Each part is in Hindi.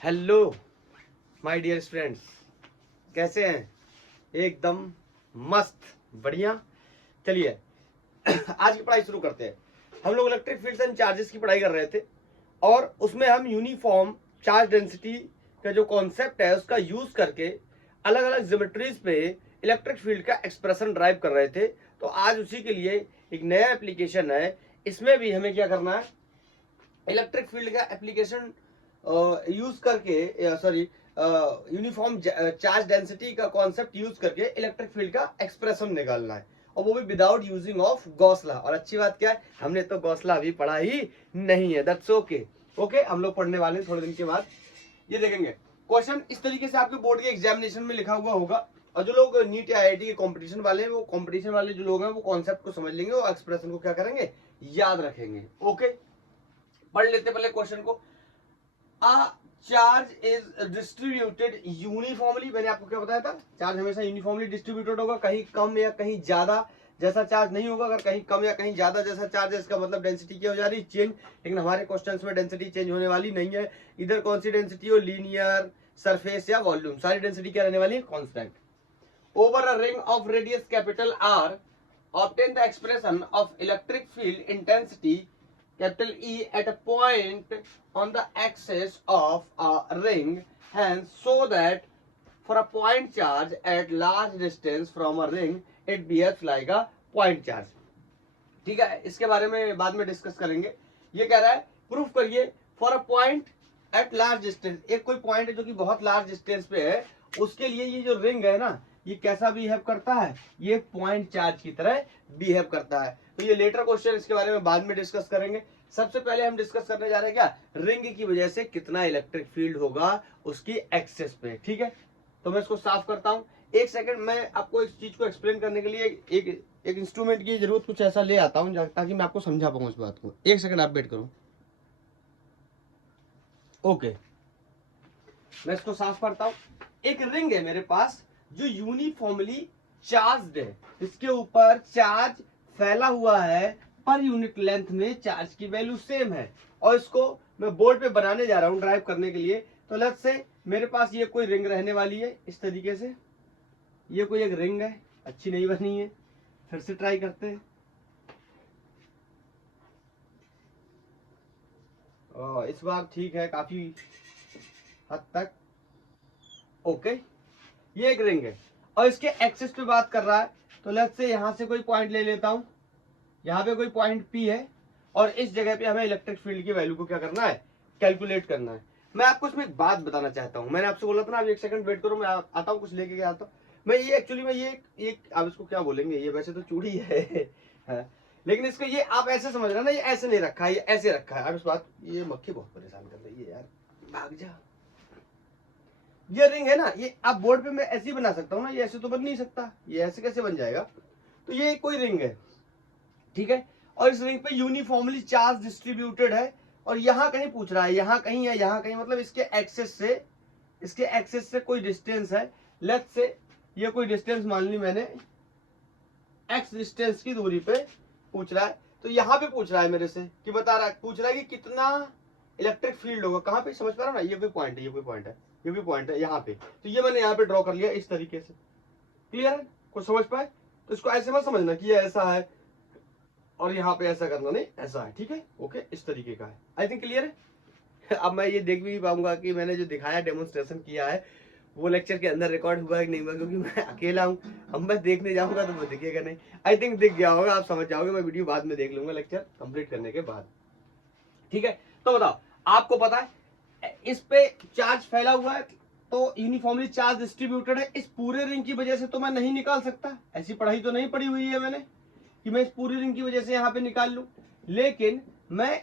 हेलो माय डियर फ्रेंड्स, कैसे हैं? एकदम मस्त बढ़िया। चलिए आज की पढ़ाई शुरू करते हैं। हम लोग इलेक्ट्रिक फील्ड्स एंड चार्जेस की पढ़ाई कर रहे थे और उसमें हम यूनिफॉर्म चार्ज डेंसिटी का जो कॉन्सेप्ट है उसका यूज करके अलग अलग ज्योमेट्रीज पे इलेक्ट्रिक फील्ड का एक्सप्रेशन ड्राइव कर रहे थे। तो आज उसी के लिए एक नया एप्लीकेशन है। इसमें भी हमें क्या करना है, इलेक्ट्रिक फील्ड का एप्लीकेशन यूज करके सॉरी यूनिफॉर्म चार्ज डेंसिटी का कॉन्सेप्ट यूज करके इलेक्ट्रिक फील्ड का एक्सप्रेशन निकालना है, और वो भी without using of Gauss law. और अच्छी बात क्या है, हमने तो गॉस लॉ अभी पढ़ा ही नहीं है। That's okay. ओके, हम लोग पढ़ने वाले हैं थोड़े दिन के बाद। ये देखेंगे क्वेश्चन इस तरीके से आपके बोर्ड के एग्जामिनेशन में लिखा हुआ होगा, और जो लोग नीट या आईआईटी के कंपटीशन वाले हैं, वो कंपटीशन वाले जो लोग हैं वो कॉन्सेप्ट को समझ लेंगे और एक्सप्रेशन को क्या करेंगे, याद रखेंगे। ओके, पढ़ लेते पहले क्वेश्चन को। A charge is distributed uniformly। मैंने आपको क्या बताया था, चार्ज हमेशा यूनिफॉर्मली डिस्ट्रीब्यूटेड होगा, कहीं कम या कहीं ज्यादा जैसा चार्ज नहीं होगा। अगर कहीं कम या कहीं ज्यादा जैसा चार्ज है, इसका मतलब डेंसिटी क्या हो जा रही है, चेंज। लेकिन हमारे क्वेश्चंस में डेंसिटी चेंज होने वाली नहीं है। इधर कौन सी डेंसिटी हो, लीनियर, सरफेस या वॉल्यूम, सारी डेंसिटी क्या रहने वाली है, constant. Over a ring of radius capital R obtain the expression of electric field intensity capital E at a point on the axis of a ring, hence so that for a point charge at large distance from a ring it behaves like a point charge। ठीक है, इसके बारे में बाद में डिस्कस करेंगे। ये कह रहा है प्रूफ करिए for a point at large distance, एक कोई पॉइंट है जो कि बहुत लार्ज डिस्टेंस पे है, उसके लिए ये जो रिंग है ना, ये कैसा बिहेव करता है, ये पॉइंट चार्ज की तरह बिहेव करता है। तो ये लेटर क्वेश्चन, इसके बारे में बाद में डिस्कस करेंगे। सबसे पहले हम डिस्कस करने जा रहे हैं क्या, रिंग की वजह से कितना इलेक्ट्रिक फील्ड होगा उसकी एक्सेस पे। ठीक है, तो मैं इसको साफ करता हूं। एक सेकंड, मैं आपको इस चीज को एक्सप्लेन करने के लिए एक इंस्ट्रूमेंट की जरूरत कुछ ऐसा ले आता हूं ताकि मैं आपको समझा पाऊं इस बात को। एक सेकंड आप वेट करो। ओके, मैं इसको साफ करता हूं। एक रिंग है मेरे पास जो यूनिफॉर्मली चार्ज्ड है, इसके ऊपर चार्ज फैला हुआ है, पर यूनिट लेंथ में चार्ज की वैल्यू सेम है, और इसको मैं बोर्ड पे बनाने जा रहा हूं ड्राइव करने के लिए। तो लेट्स से मेरे पास ये कोई रिंग रहने वाली है इस तरीके से। ये कोई एक रिंग है, अच्छी नहीं बनी है, फिर से ट्राई करते हैं। इस बार ठीक है काफी हद तक। ओके, ये एक रिंग है और इसके एक्सिस पे बात कर रहा है। तो लेट्स से यहां से कोई पॉइंट ले लेता हूं, यहाँ पे कोई पॉइंट P है, और इस जगह पे हमें इलेक्ट्रिक फील्ड की वैल्यू को क्या करना है, कैलकुलेट करना है। मैं आपको इसमें एक बात बताना चाहता हूँ। मैंने आपसे बोला था ना, अब एक सेकंड वेट करो, मैं आता हूँ, कुछ लेके क्या आता हूँ। मैं ये एक्चुअली में ये आप इसको क्या बोलेंगे, ये वैसे तो चूड़ी है हाँ। लेकिन इसको ये आप ऐसे समझ रहे ना, ये ऐसे नहीं रखा है, ये ऐसे रखा है। अब इस बात, ये मक्खी बहुत परेशान कर रही है यार, भाग जा। ये रिंग है ना, ये आप बोर्ड पे मैं ऐसे ही बना सकता हूँ ना, ये ऐसे तो बन नहीं सकता, ये ऐसे कैसे बन जाएगा। तो ये कोई रिंग है, ठीक है, और इस रिंग पे यूनिफॉर्मली चार्ज डिस्ट्रीब्यूटेड है, और यहां कहीं पूछ रहा है, यहां कहीं या यहां कहीं, मतलब इसके एक्सेस से कोई डिस्टेंस है। लेट्स से ये कोई डिस्टेंस मान ली मैंने, एक्स डिस्टेंस की दूरी पे पूछ रहा है। तो यहां पे पूछ रहा है मेरे से कि बता रहा है, पूछ रहा है कि कितना इलेक्ट्रिक फील्ड होगा, कहां पे, समझ पा रहा ना, ये कोई पॉइंट है, ये कोई पॉइंट है, ये भी पॉइंट है यहाँ पे। तो ये मैंने यहाँ पे ड्रॉ कर लिया इस तरीके से। क्लियर है, कुछ समझ पाए? तो इसको ऐसे मत समझना कि ये ऐसा है और यहाँ पे ऐसा करना, नहीं, ऐसा है। ठीक है, ओके, इस तरीके का है। आई थिंक क्लियर है। अब मैं ये देख भी पाऊंगा कि मैंने जो दिखाया, डेमोन्स्ट्रेशन किया है, वो लेक्चर के अंदर रिकॉर्ड हुआ है कि नहीं हुआ, क्योंकि मैं अकेला हूँ। अब मैं देखने जाऊंगा तो वो दिखेगा नहीं। आई थिंक दिख गया होगा, आप समझ जाओगे। मैं वीडियो बाद में देख लूंगा लेक्चर कंप्लीट करने के बाद। ठीक है, तो बताओ, आपको पता है इस पे चार्ज फैला हुआ है, तो यूनिफॉर्मली चार्ज डिस्ट्रीब्यूटेड है। इस पूरे रिंग की वजह से तो मैं नहीं निकाल सकता, ऐसी पढ़ाई तो नहीं पढ़ी हुई है मैंने कि मैं इस पूरी रिंग की वजह से यहाँ पे निकाल लूं। लेकिन मैं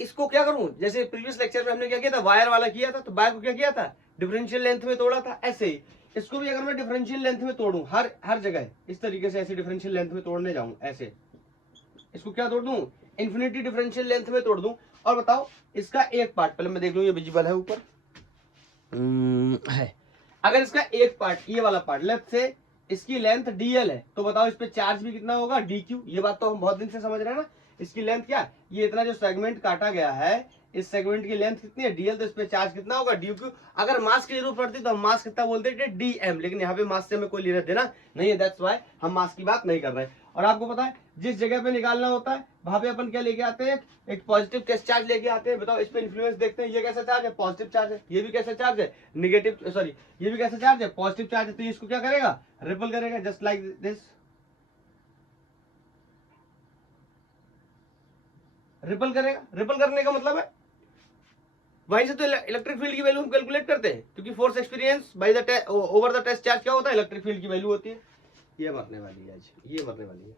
इसको क्या करूं, जैसे प्रीवियस लेक्चर में हमने क्या किया था, वायर वाला किया था। तो वायर को क्या किया था, डिफरेंशियल लेंथ में तोड़ा था। ऐसे ही इसको भी अगर मैं डिफरेंशियल लेंथ में तोड़ूं, हर जगह इस तरीके से ऐसे डिफरेंशियल लेंथ में तोड़ने जाऊं, ऐसे इसको क्या तोड़ दूं, इन्फिनिटी डिफरेंशियल लेंथ में तोड़ दूं। और बताओ, इसका एक पार्ट पहले मैं देख लूं, ये विजिबल है ऊपर है। अगर इसका एक पार्ट, ये वाला पार्ट, लेफ्ट से इसकी लेंथ dl है, तो बताओ इस पे चार्ज भी कितना होगा, dq। ये बात तो हम बहुत दिन से समझ रहे हैं ना। इसकी लेंथ क्या है, ये इतना जो सेगमेंट काटा गया है, इस सेगमेंट की लेंथ कितनी है dl, तो इस पे चार्ज कितना होगा dq। अगर मास की जरूरत पड़ती तो हम मास कितना बोलते थे dm, लेकिन यहाँ पे मास से हमें कोई लेना देना नहीं है, दैट्स व्हाई हम मास की बात नहीं कर रहे हैं। और आपको पता है जिस जगह पे निकालना होता है वहां पे अपन क्या लेके आते हैं, एक पॉजिटिव केस चार्ज लेके आते हैं। बताओ इस पे इन्फ्लुएंस देखते हैं, ये कैसा चार्ज है, पॉजिटिव चार्ज है, ये भी कैसा चार्ज है, निगेटिव, सॉरी ये भी कैसा चार्ज है, पॉजिटिव चार्ज है, तो ये इसको क्या करेगा, रिपल करेगा, जस्ट लाइक दिस, रिपल करेगा। रिपल करने का मतलब है वहीं से तो इलेक्ट्रिक फील्ड की वैल्यू हम कैलकुलेट करते हैं, क्योंकि force experience by the over the test charge क्या होता है, इलेक्ट्रिक फील्ड की वैल्यू होती है। ये मरने वाली है आज, ये मरने वाली है,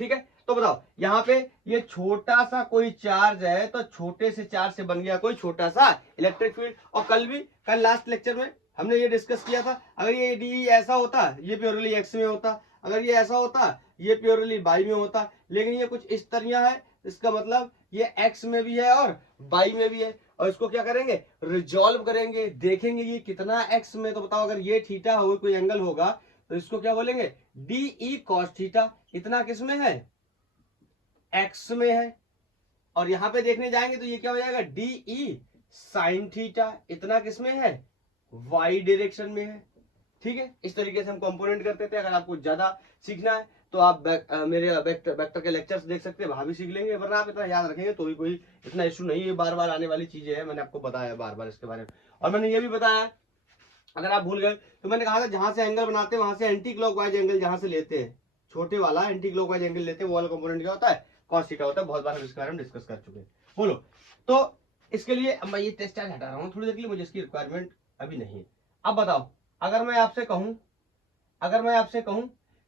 ठीक है। तो बताओ यहाँ पे ये छोटा सा कोई चार्ज है, तो छोटे से चार्ज से बन गया कोई छोटा सा इलेक्ट्रिक फील्ड। और कल लास्ट लेक्चर में हमने ये डिस्कस किया था, अगर ये डी ऐसा होता ये प्योरली एक्स में होता, अगर ये ऐसा होता ये प्योरली वाई में होता, लेकिन ये कुछ इस तरह है, इसका मतलब ये एक्स में भी है और वाई में भी है। और इसको क्या करेंगे, रिजॉल्व करेंगे, देखेंगे ये कितना एक्स में। तो बताओ अगर ये थीटा हो, कोई एंगल होगा, तो इसको क्या बोलेंगे, डी ई कॉस थीटा। इतना किस में है, एक्स में है। और यहां पे देखने जाएंगे तो ये क्या हो जाएगा, डी ई साइन थीटा। इतना किस में है, वाई डायरेक्शन में है, ठीक है। इस तरीके से हम कंपोनेंट करते थे। अगर आपको ज्यादा सीखना है तो आप मेरे वेक्टर के लेक्चर्स देख सकते हैं, वहां भी सीख लेंगे, वरना आप इतना याद रखेंगे तो भी कोई इतना इशू नहीं है। बार बार आने वाली चीजें हैं, मैंने आपको बताया बार बार इसके बारे में। और मैंने ये भी बताया, अगर आप भूल गए तो मैंने कहा था जहां से एंगल बनाते हैं वहां से एंटी क्लॉकवाइज एंगल जहां से लेते हैं, छोटे वाला एंटी क्लॉकवाइज एंगल लेते हैं, वो वाला कंपोनेंट क्या होता है, कॉस थीटा होता है। बहुत बार हम इसके बारे में डिस्कस कर चुके हैं। बोलो, तो इसके लिए मैं ये टेस्ट चार्ज हटा रहा हूँ थोड़ी देर के लिए, मुझे इसकी रिक्वायरमेंट अभी नहीं है। अब बताओ, अगर मैं आपसे कहूं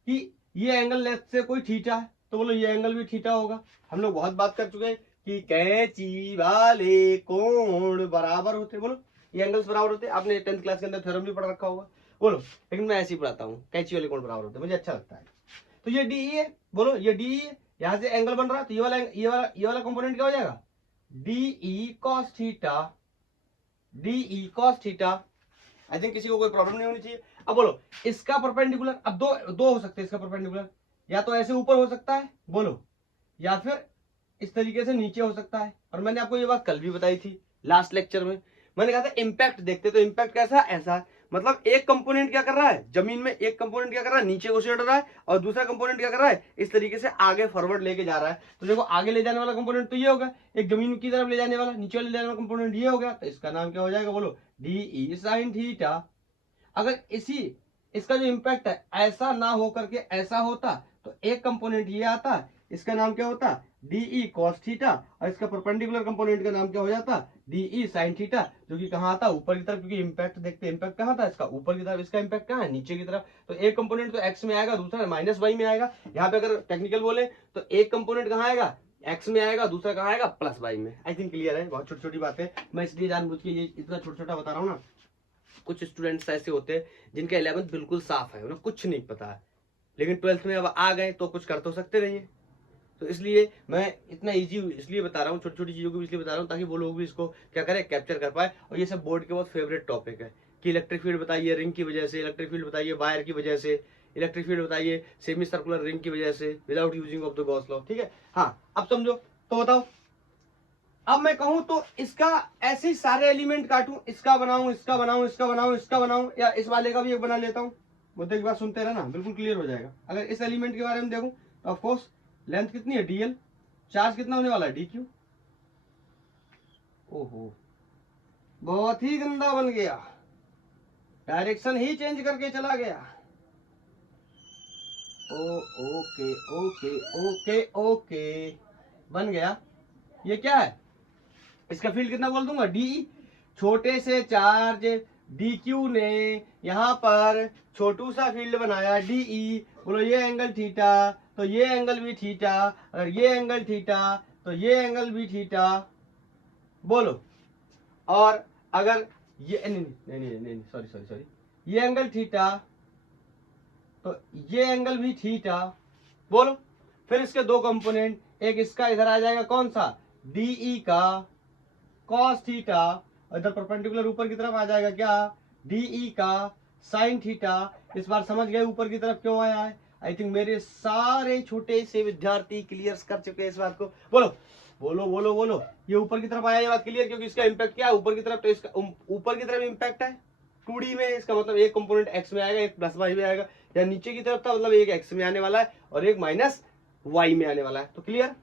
कि ये एंगल लेफ्ट से कोई थीटा है, तो बोलो ये एंगल भी थीटा होगा। हम लोग बहुत बात कर चुके हैं कि कैंची वाले कोण बराबर होते, बोलो ये एंगल्स बराबर होते हैं। आपने 10th क्लास के अंदर थ्योरम भी पढ़ रखा होगा, बोलो। लेकिन मैं ऐसे ही पढ़ाता हूँ, कैंची वाले कोण बराबर होते हैं, मुझे अच्छा लगता है। तो ये डी है, बोलो ये डी है, यहां से एंगल बन रहा है, तो ये वाला कंपोनेंट क्या हो जाएगा, D E cos theta, D E cos theta. I think किसी को कोई प्रॉब्लम नहीं होनी चाहिए। अब बोलो इसका परपेंडिकुलर, अब दो हो सकते हैं इसका परपेंडिकुलर, या तो ऐसे ऊपर हो सकता है, बोलो, या फिर इस तरीके से नीचे हो सकता है। और मैंने आपको ये बात कल भी बताई थी लास्ट लेक्चर में, मैंने कहा था इम्पैक्ट देखते, तो इम्पैक्ट कैसा, ऐसा, मतलब एक कंपोनेंट क्या कर रहा है जमीन में, एक कंपोनेंट क्या कर रहा है नीचे घुसेड़ रहा है, और दूसरा कंपोनेंट क्या कर रहा है इस तरीके से आगे फॉरवर्ड लेके जा रहा है। तो देखो आगे ले जाने वाला कंपोनेंट तो ये होगा, एक जमीन की तरफ ले जाने वाला, नीचे ले जाने वाला कंपोनेंट ये हो गया, तो इसका नाम क्या हो जाएगा, बोलो डी ई साइन थीटा। अगर इसका जो इम्पैक्ट है ऐसा ना हो करके ऐसा होता, तो एक कंपोनेंट ये आता, इसका नाम क्या होता, डी ई कॉस थीटा, और इसका परपेंडिकुलर कंपोनेंट का नाम क्या हो जाता, डी ई साइन थीटा, जो कि कहाँ आता, ऊपर की तरफ, क्योंकि इम्पैक्ट देखते हैं, इम्पैक्ट कहाँ था इसका, ऊपर की तरफ, इसका इम्पैक्ट कहाँ है, नीचे की तरफ। तो एक कंपोनेंट तो एक्स में आएगा, दूसरा माइनस वाई में आएगा। यहाँ पे अगर टेक्निकल बोले तो एक कंपोनेंट कहाँ आएगा, एक्स में आएगा, दूसरा कहाँ आएगा, प्लस वाई में। आई थिंक क्लियर है, बहुत छोटी छोटी बातें, मैं इसलिए जानबूझ के ये इतना छोटा छोटा बता रहा हूँ ना। कुछ स्टूडेंट्स ऐसे होते हैं जिनका 11th बिल्कुल साफ है, उन्हें कुछ नहीं पता है, लेकिन 12th में अब आ गए तो कुछ कर तो सकते नहीं है। तो इसलिए मैं इतना इजी इसलिए बता रहा हूँ, छोटी छोटी चीजों को इसलिए बता रहा हूँ ताकि वो लोग भी इसको क्या करें, कैप्चर कर पाए। और ये सब बोर्ड के बहुत फेवरेट टॉपिक है कि इलेक्ट्रिक फील्ड बताइए रिंग की वजह से, इलेक्ट्रिक फील्ड बताइए वायर की वजह से, इलेक्ट्रिक फील्ड बताइए सेमी सर्कुलर रिंग की वजह से without using of the Gauss law, ठीक है। हाँ अब समझो, तो बताओ अब मैं कहूं तो इसका ऐसे ही सारे एलिमेंट काटूं, इसका बनाऊं, इसका बनाऊं, इसका बनाऊं, इसका बनाऊं, या इस वाले का भी एक बना लेता हूं। मुद्दे की बात सुनते रहना, बिल्कुल क्लियर हो जाएगा। अगर इस एलिमेंट के बारे में देखूं तो ऑफ कोर्स लेंथ कितनी है डीएल, चार्ज कितना होने वाला है डीक्यू। ओहो बहुत ही गंदा बन गया, डायरेक्शन ही चेंज करके चला गया। ओके ओके ओके ओके बन गया। ये क्या है, इसका फील्ड कितना बोल दूंगा, डी। छोटे से चार्ज डी क्यू ने यहां पर छोटू सा फील्ड बनाया डीई, बोलो ये एंगल थीटा, तो ये एंगल भी थीटा, अगर ये एंगल थीटा तो ये एंगल भी थीटा, बोलो। और अगर ये नहीं सॉरी ये एंगल थीटा तो ये एंगल भी थीटा, बोलो। फिर इसके दो कंपोनेंट, एक इसका इधर आ जाएगा कौन सा, डीई का कॉस थीटा, और इधर परपेंडिकुलर ऊपर की तरफ आ जाएगा क्या, डीई का साइन थीटा। इस बार समझ गए ऊपर की तरफ क्यों आया है। आई थिंक मेरे सारे छोटे से विद्यार्थी क्लियर कर चुके हैं इस बात को। बोलो बोलो बोलो बोलो, ये ऊपर की तरफ आया ये बात क्लियर, क्योंकि इसका इम्पैक्ट क्या है ऊपर की तरफ, तो इसका ऊपर की तरफ इम्पैक्ट है 2D में, इसका मतलब एक कंपोनेंट x में आएगा, एक प्लस y में आएगा, या नीचे की तरफ था मतलब एक x में आने वाला है और एक माइनस y में आने वाला है। तो क्लियर,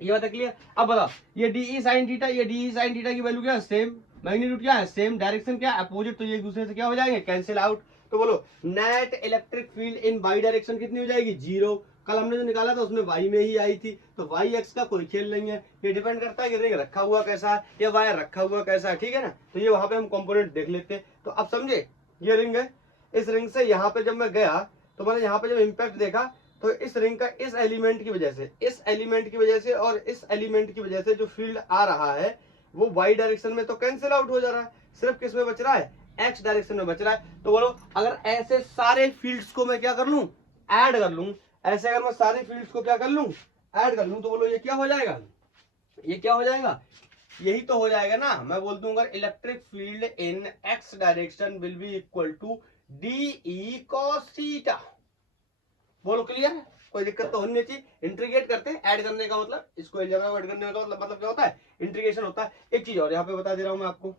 ये बात है क्लियर। अब बताओ ये DE sin थीटा, ये DE sin थीटा की वैल्यू क्या है, सेम, मैग्नीट्यूड क्या है सेम, डायरेक्शन क्या है अपोजिट, तो ये एक दूसरे से क्या हो जाएंगे, कैंसिल आउट। तो बोलो net electric field in y direction कितनी हो जाएगी, 0। कल हमने जो निकाला था उसमें y में ही आई थी, तो y x का कोई खेल नहीं है, ये डिपेंड करता है कि रिंग रखा हुआ कैसा है या वायर रखा हुआ कैसा है, ठीक है ना। तो ये वहां पे हम कंपोनेंट देख लेते हैं। तो अब समझे, ये रिंग है, इस रिंग से यहाँ पे जब मैं गया तो मैंने यहाँ पे जब इम्पैक्ट देखा तो इस रिंग का इस एलिमेंट की वजह से, इस एलिमेंट की वजह से और इस एलिमेंट की वजह से जो फील्ड आ रहा है वो y डायरेक्शन में तो कैंसिल आउट हो जा रहा है, सिर्फ किस में बच रहा है, x डायरेक्शन में बच रहा है। तो बोलो अगर ऐसे सारे फील्ड्स को मैं क्या कर लूं, ऐड कर लूं, ऐसे अगर मैं सारे फील्ड्स को क्या कर लूं, ऐड कर लूं, तो बोलो ये क्या हो जाएगा, ये क्या हो जाएगा, यही तो हो जाएगा ना। मैं बोल दूंगा electric field in x direction will be equal to DE cos theta. बोलो क्लियर है, कोई दिक्कत तो होनी नहीं चाहिए। इंटीग्रेट करते हैं, ऐड करने का मतलब, इसको अलजेब्रा में ऐड करने का मतलब क्या होता है, इंटीग्रेशन होता है। एक चीज और यहाँ पे बता दे रहा हूं मैं आपको,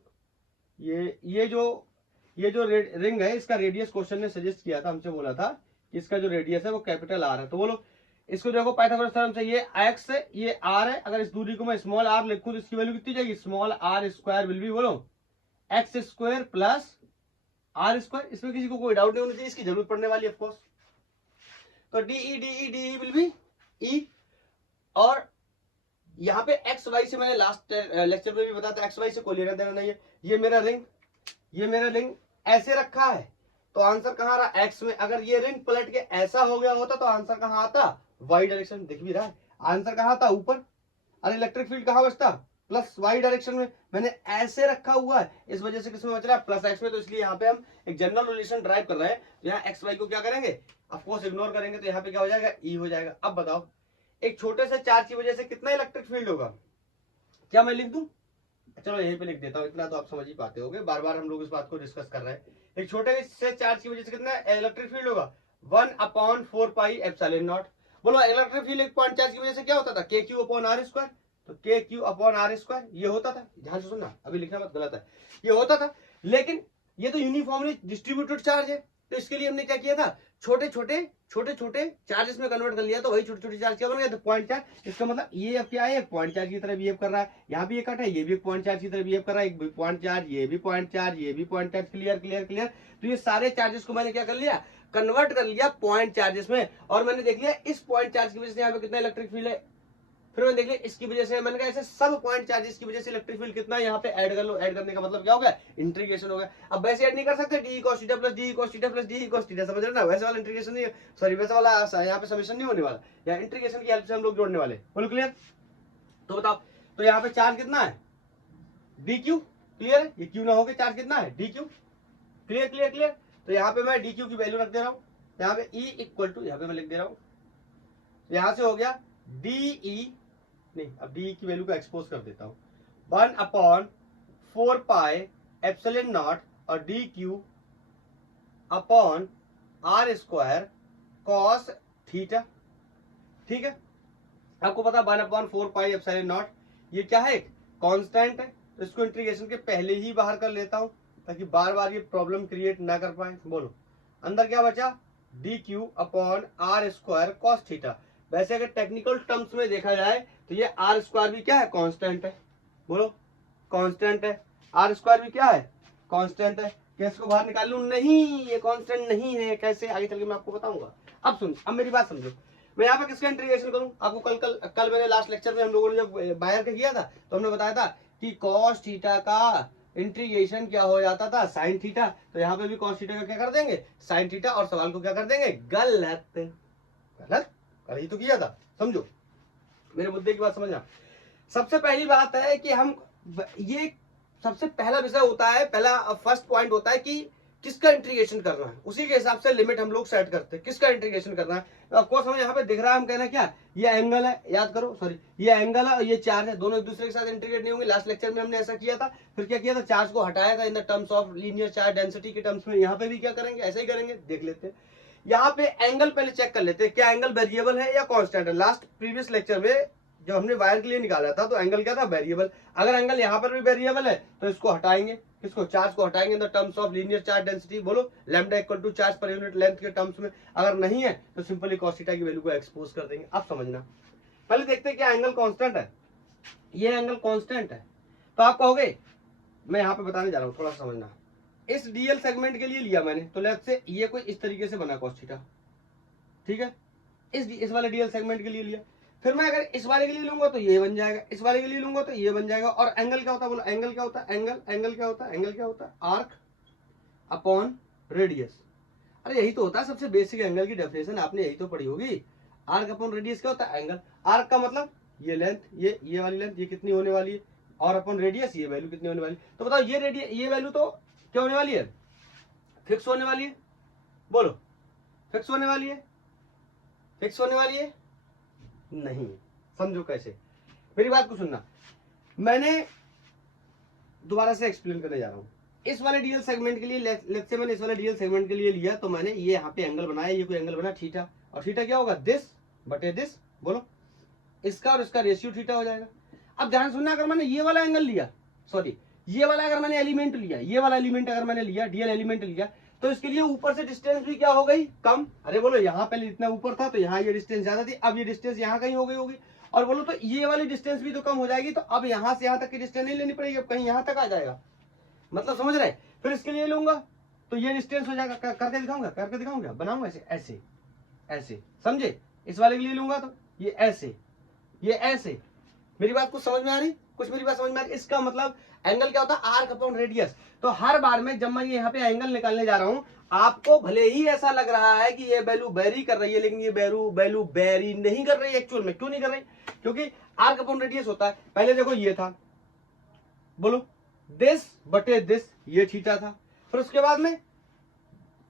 ये जो रिंग है इसका रेडियस क्वेश्चन ने सजेस्ट किया था, हमसे बोला था कि इसका जो रेडियस है वो कैपिटल R है। तो बोलो इसको देखो पाइथागोरस थ्योरम से, ये x है ये r है, अगर इस दूरी को मैं स्मॉल r लिखूं तो इसकी वैल्यू कितनी जाएगी, small r square will be, बोलो x square plus r square. इसमें किसी को कोई डाउट नहीं होना चाहिए, इसकी जरूरत पड़ने वाली है ऑफ कोर्स। तो DE विल बी E, और यहाँ पे एक्स वाई से मैंने लास्ट लेक्चर में भी बताया था, एक्स वाई से कोई लेना देना नहीं है। ये मेरा रिंग ऐसे रखा है तो आंसर कहाँ रहा, एक्स में। अगर ये रिंग पलट के ऐसा हो गया होता तो आंसर कहाँ आता, वाई डायरेक्शन। दिख भी रहा है आंसर कहाँ आता, ऊपर। और इलेक्ट्रिक फील्ड कहाँ बचता, प्लस वाई डायरेक्शन में। मैंने ऐसे रखा हुआ है, इस वजह से किसमें बच रहा है, प्लस एक्स में। तो इसलिए यहाँ पे हम एक जनरल रिलेशन ड्राइव कर रहे हैं, यहाँ एक्स वाई को क्या करेंगे, ऑफकोर्स इग्नोर करेंगे, तो यहाँ पे क्या हो जाएगा, ई हो जाएगा। अब बताओ एक छोटे से चार्ज की वजह से कितना इलेक्ट्रिक फील्ड होगा, क्या मैं लिख दूं, चलो यहीं पे लिख देता हूं, इतना तो आप समझ ही पाते होंगे, बार बार हम लोग इस बात को डिस्कस कर रहे हैं। एक छोटे से चार्ज की वजह से कितना इलेक्ट्रिक फील्ड होगा, 1/4 पाई एप्सिलॉन नॉट। बोलो इलेक्ट्रिक फील्ड एक पॉइंट चार्ज की वजह से क्या होता था, KQ अपॉन R स्क्वायर। तो KQ अपॉन R स्क्वायर ये होता था, ध्यान से सुनना, अभी लिखना मत, गलत है, ये होता था। लेकिन ये तो यूनिफॉर्मली डिस्ट्रीब्यूटेड चार्ज है, तो इसके लिए हमने क्या किया था, छोटे छोटे चार्जेस में कन्वर्ट कर लिया, तो वही छोटे छोटे चार्ज क्या बन गया, तो पॉइंट चार्ज। इसका मतलब ये अब क्या है, एक पॉइंट चार्ज की तरह बिहेव कर रहा है, यहाँ भी एक कट है, ये भी एक पॉइंट चार्ज की तरह बिहेव कर रहा है, एक पॉइंट चार्ज, ये भी पॉइंट चार्ज, ये भी point charge. Clear clear clear. तो ये सारे चार्जेस को मैंने क्या कर लिया, कन्वर्ट कर लिया पॉइंट चार्जेस में, और मैंने देख लिया इस पॉइंट चार्ज की वजह से यहाँ पे कितना इलेक्ट्रिक फील्ड है। फिर मैंने देख लिया इसकी वजह से, मैंने कहा ऐसे सब पॉइंट चार्जेस की वजह से इलेक्ट्रिक फील्ड कितना है, यहाँ पे ऐड कर लो। ऐड करने का मतलब क्या हो गया, इंटीग्रेशन हो गया। अब वैसे ऐड नहीं कर सकते, DE cos theta plus DE cos theta plus DE cos theta, समझ रहे ना, वैसे वाला इंटीग्रेशन नहीं, सॉरी वैसा वाला यहाँ पे समेशन नहीं होने वाला, यहाँ इंटीग्रेशन की हेल्प से हम लोग जोड़ने वाले। बोलो क्लियर। तो बताओ, तो यहाँ पे चार्ज कितना है, DQ। क्लियर है, ये Q ना होकर चार्ज कितना है, DQ। Clear clear clear. तो यहाँ पे मैं DQ की वैल्यू रख दे रहा हूँ, यहाँ पे E इक्वल टू, यहाँ पे मैं लिख दे रहा हूँ, यहाँ से हो गया DE, नहीं अब DE की वैल्यू को एक्सपोज कर देता हूं, 1/4 पाई एप्सिलॉन नॉट और DQ upon R square cos theta. ठीक है, आपको पता 1/4 पाई एप्सिलॉन नॉट, ये क्या है, कांस्टेंट है, तो इसको इंटीग्रेशन के पहले ही बाहर कर लेता हूं ताकि बार बार ये प्रॉब्लम क्रिएट ना कर पाए। बोलो अंदर क्या बचा, DQ upon R square cos theta. वैसे अगर टेक्निकल टर्म्स में देखा जाए तो ये R स्क्वायर भी क्या है, कांस्टेंट है। बोलो कांस्टेंट है, R स्क्वायर भी क्या है, कांस्टेंट है। क्या इसको बाहर निकाल लूं, नहीं ये कांस्टेंट नहीं है, कैसे आगे चल के मैं आपको बताऊंगा। अब सुन, अब मेरी बात समझो, मैं यहाँ पे किसका इंटीग्रेशन करूं, आपको कल मैंने लास्ट लेक्चर में हम लोगों ने जब बाहर का किया था तो हमने बताया था कि cos थीटा का इंटीग्रेशन क्या हो जाता था, साइन थीटा। तो यहाँ पे भी cos थीटा का क्या कर देंगे, साइन थीटा, और सवाल को क्या कर देंगे, गलत। गलत कल ही तो किया था, समझो मेरे मुद्दे की बात समझना। सबसे पहली बात है कि हम ये सबसे पहला विषय होता है, पहला फर्स्ट पॉइंट होता है कि किसका इंटीग्रेशन करना है, उसी के हिसाब से लिमिट हम लोग सेट करते हैं, किसका इंटीग्रेशन करना है। तो ऑफ कोर्स हमें यहाँ पे दिख रहा है, हम कहना क्या, ये एंगल है, याद करो, सॉरी ये एंगल है और ये चार्ज है, दोनों एक दूसरे के साथ इंटीग्रेट नहीं होंगे। लास्ट लेक्चर में हमने ऐसा किया था, फिर क्या किया था, चार्ज को हटाया था इन the terms of linear charge density के टर्म्स में। यहाँ पे भी क्या करेंगे, ऐसा ही करेंगे, देख लेते हैं। यहाँ पे एंगल पहले चेक कर लेते हैं, क्या एंगल वेरिएबल है या कांस्टेंट है। लास्ट प्रीवियस लेक्चर में जब हमने वायर के लिए निकाला था तो एंगल क्या था, वेरिएबल। अगर एंगल यहाँ पर भी वेरिएबल है तो इसको हटाएंगे, किसको, चार्ज को हटाएंगे in the terms of linear charge density. बोलो लैम्डा इक्वल टू चार्ज पर यूनिट लेंथ के टर्म्स में। अगर नहीं है तो सिंपली cos थीटा की वैल्यू को एक्सपोज कर देंगे। अब समझना, पहले देखते हैं क्या एंगल कांस्टेंट है। ये एंगल कांस्टेंट है तो आप कहोगे, मैं यहाँ पे बताने जा रहा हूँ, थोड़ा सा समझना। इस डीएल सेगमेंट के लिए लिया मैंने, तो लेट्स से ये कोई इस तरीके से बना cos थीटा, ठीक है, इस वाले डीएल सेगमेंट के लिए लिया। फिर मैं अगर इस वाले के लिए लूंगा तो ये बन जाएगा, इस वाले के लिए लूंगा तो ये बन जाएगा। और एंगल क्या होता है, बोलो एंगल क्या होता है, एंगल क्या होता है, एंगल क्या होता है, आर्क अपॉन रेडियस। अरे यही तो होता है सबसे बेसिक एंगल की डेफिनेशन, आपने यही तो पढ़ी होगी। आर्क अपॉन रेडियस क्या होता है, एंगल। आर्क का मतलब ये लेंथ, ये वाली लेंथ, ये कितनी होने वाली है, और अपॉन रेडियस ये वैल्यू कितनी होने वाली। तो बताओ ये रेडियस, ये वैल्यू तो क्या होने वाली है, फिक्स होने वाली है। बोलो फिक्स होने वाली है, फिक्स होने वाली है नहीं। समझो कैसे, मेरी बात को सुनना, मैंने दोबारा से एक्सप्लेन करने जा रहा हूँ। इस वाले डीएल सेगमेंट के लिए, लेट्स से मैंने इस वाले डीएल सेगमेंट के लिए लिया, तो मैंने ये यहाँ पे एंगल बनाया, ये कोई एंगल बना थीटा, और थीटा क्या होगा, दिस बटे दिस। बोलो इसका और इसका रेशियो थीटा हो जाएगा। अब ध्यान सुनना, अगर मैंने ये वाला एंगल लिया, सॉरी ये वाला अगर मैंने एलिमेंट लिया, ये वाला एलिमेंट अगर मैंने लिया, डीएल एलिमेंट लिया, तो इसके लिए ऊपर से डिस्टेंस भी क्या हो गई, कम। अरे बोलो यहाँ पहले इतना ऊपर था तो यहाँ ये डिस्टेंस ज्यादा थी, अब ये डिस्टेंस यहाँ कहीं हो गई होगी। और बोलो तो ये वाली डिस्टेंस भी तो कम हो जाएगी, तो अब यहाँ से यहाँ तक की डिस्टेंस नहीं लेनी पड़ेगी, अब कहीं यहाँ तक आ जाएगा। मतलब समझ रहे। फिर इसके लिए लूंगा तो ये डिस्टेंस हो जाएगा, करके दिखाऊंगा, करके दिखाऊंगा, बनाऊंगा ऐसे ऐसे ऐसे, समझे। इस वाले के लिए लूंगा तो ये ऐसे, ये ऐसे। मेरी बात कुछ समझ में आ रही, कुछ मेरी बात समझ में आ रही। इसका मतलब एंगल क्या होता है, आर्क अपॉन रेडियस। तो हर बार में जब मैं यहाँ पे एंगल निकालने जा रहा हूं, आपको भले ही ऐसा लग रहा है कि ये वैल्यू वेरी कर रही है, लेकिन ये वैल्यू वेरी नहीं कर रही है एक्चुअल में। क्यों नहीं कर रही, क्योंकि आर्क अपॉन रेडियस होता है। पहले देखो ये था, बोलो दिस बटे दिस, ये थीटा था। फिर उसके बाद में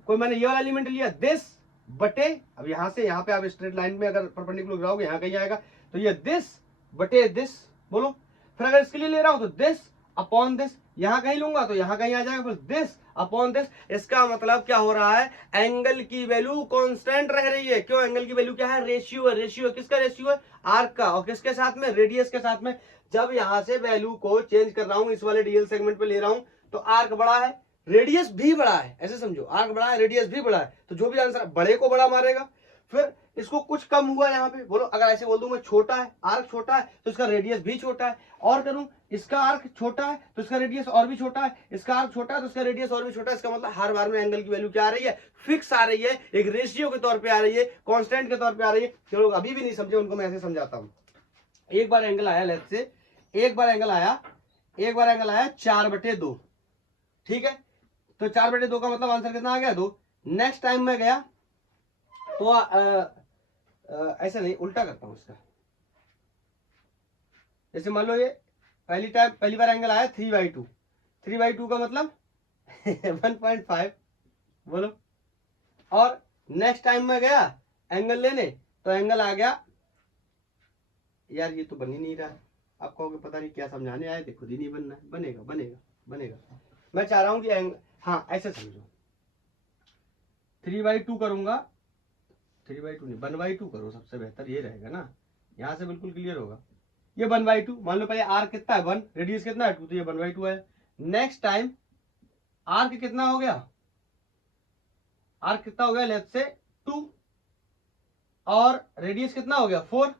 कोई मैंने ये वाला एलिमेंट लिया, दिस बटे, अब यहां से यहाँ पे आप स्ट्रेट लाइन में अगर परपेंडिकुलर गिराओगे यहाँ कहीं आएगा, तो ये दिस बटे दिस। बोलो फिर अगर इसके लिए ले रहा हूं तो दिस अपॉन दिस, यहां कहीं लूंगा तो यहां कहीं आ जाएगा, फिर दिस अपॉन दिस। इसका मतलब क्या हो रहा है, एंगल की वैल्यू कांस्टेंट रह रही है। क्यों, एंगल की वैल्यू क्या है, रेशियो है। रेशियो किसका, रेशियो है आर्क का, और किसके साथ में, रेडियस के साथ में। जब यहां से वैल्यू को चेंज कर रहा हूं, इस वाले डीएल सेगमेंट पे ले रहा हूं, तो आर्क बड़ा है, रेडियस भी बड़ा है, ऐसे समझो, आर्क बड़ा है, रेडियस भी बड़ा है, तो जो भी आंसर बड़े को बड़ा मारेगा। फिर इसको कुछ कम हुआ यहाँ पे, बोलो अगर ऐसे बोल दूं मैं, छोटा है, आर्क छोटा है तो इसका रेडियस भी छोटा है। और करूं इसका आर्क छोटा है तो इसका रेडियस और भी छोटा है, इसका आर्क छोटा है तो इसका रेडियस और भी छोटा है। इसका मतलब हर बार में एंगल की वैल्यू क्या आ रही है, फिक्स आ रही है, एक रेशियो के तौर पर आ रही है, कॉन्स्टेंट के तौर पर आ रही है। जो लोग अभी भी नहीं समझे उनको मैं ऐसे समझाता हूँ। एक बार एंगल आया, लेट्स से एक बार एंगल आया 4/2, ठीक है। तो 4/2 का मतलब आंसर कितना आ गया, 2। नेक्स्ट टाइम मैं गया तो ऐसा नहीं, उल्टा करता हूं इसका। जैसे मान लो ये पहली बार एंगल आया 3/2, 3/2 का मतलब 1.5। बोलो, और नेक्स्ट टाइम मैं गया एंगल लेने तो एंगल आ गया, यार ये तो बन ही नहीं रहा है। आप कहोगे पता नहीं क्या समझाने आए थे, खुद ही नहीं बनना है। बनेगा बनेगा बनेगा। मैं चाह रहा हूं कि एंगल, हाँ ऐसे समझो, 3/2 करूंगा, 3/2 नहीं 1/2 करो, सबसे बेहतर ये रहेगा ना, यहां से बिल्कुल क्लियर होगा। ये 1/2 मान लो, पहले आर्क कितना है 1, रेडियस कितना है 2, तो ये 1/2 है। नेक्स्ट टाइम आर्क कितना हो गया, आर्क कितना हो गया, लेफ्ट से 2, और रेडियस कितना हो गया 4,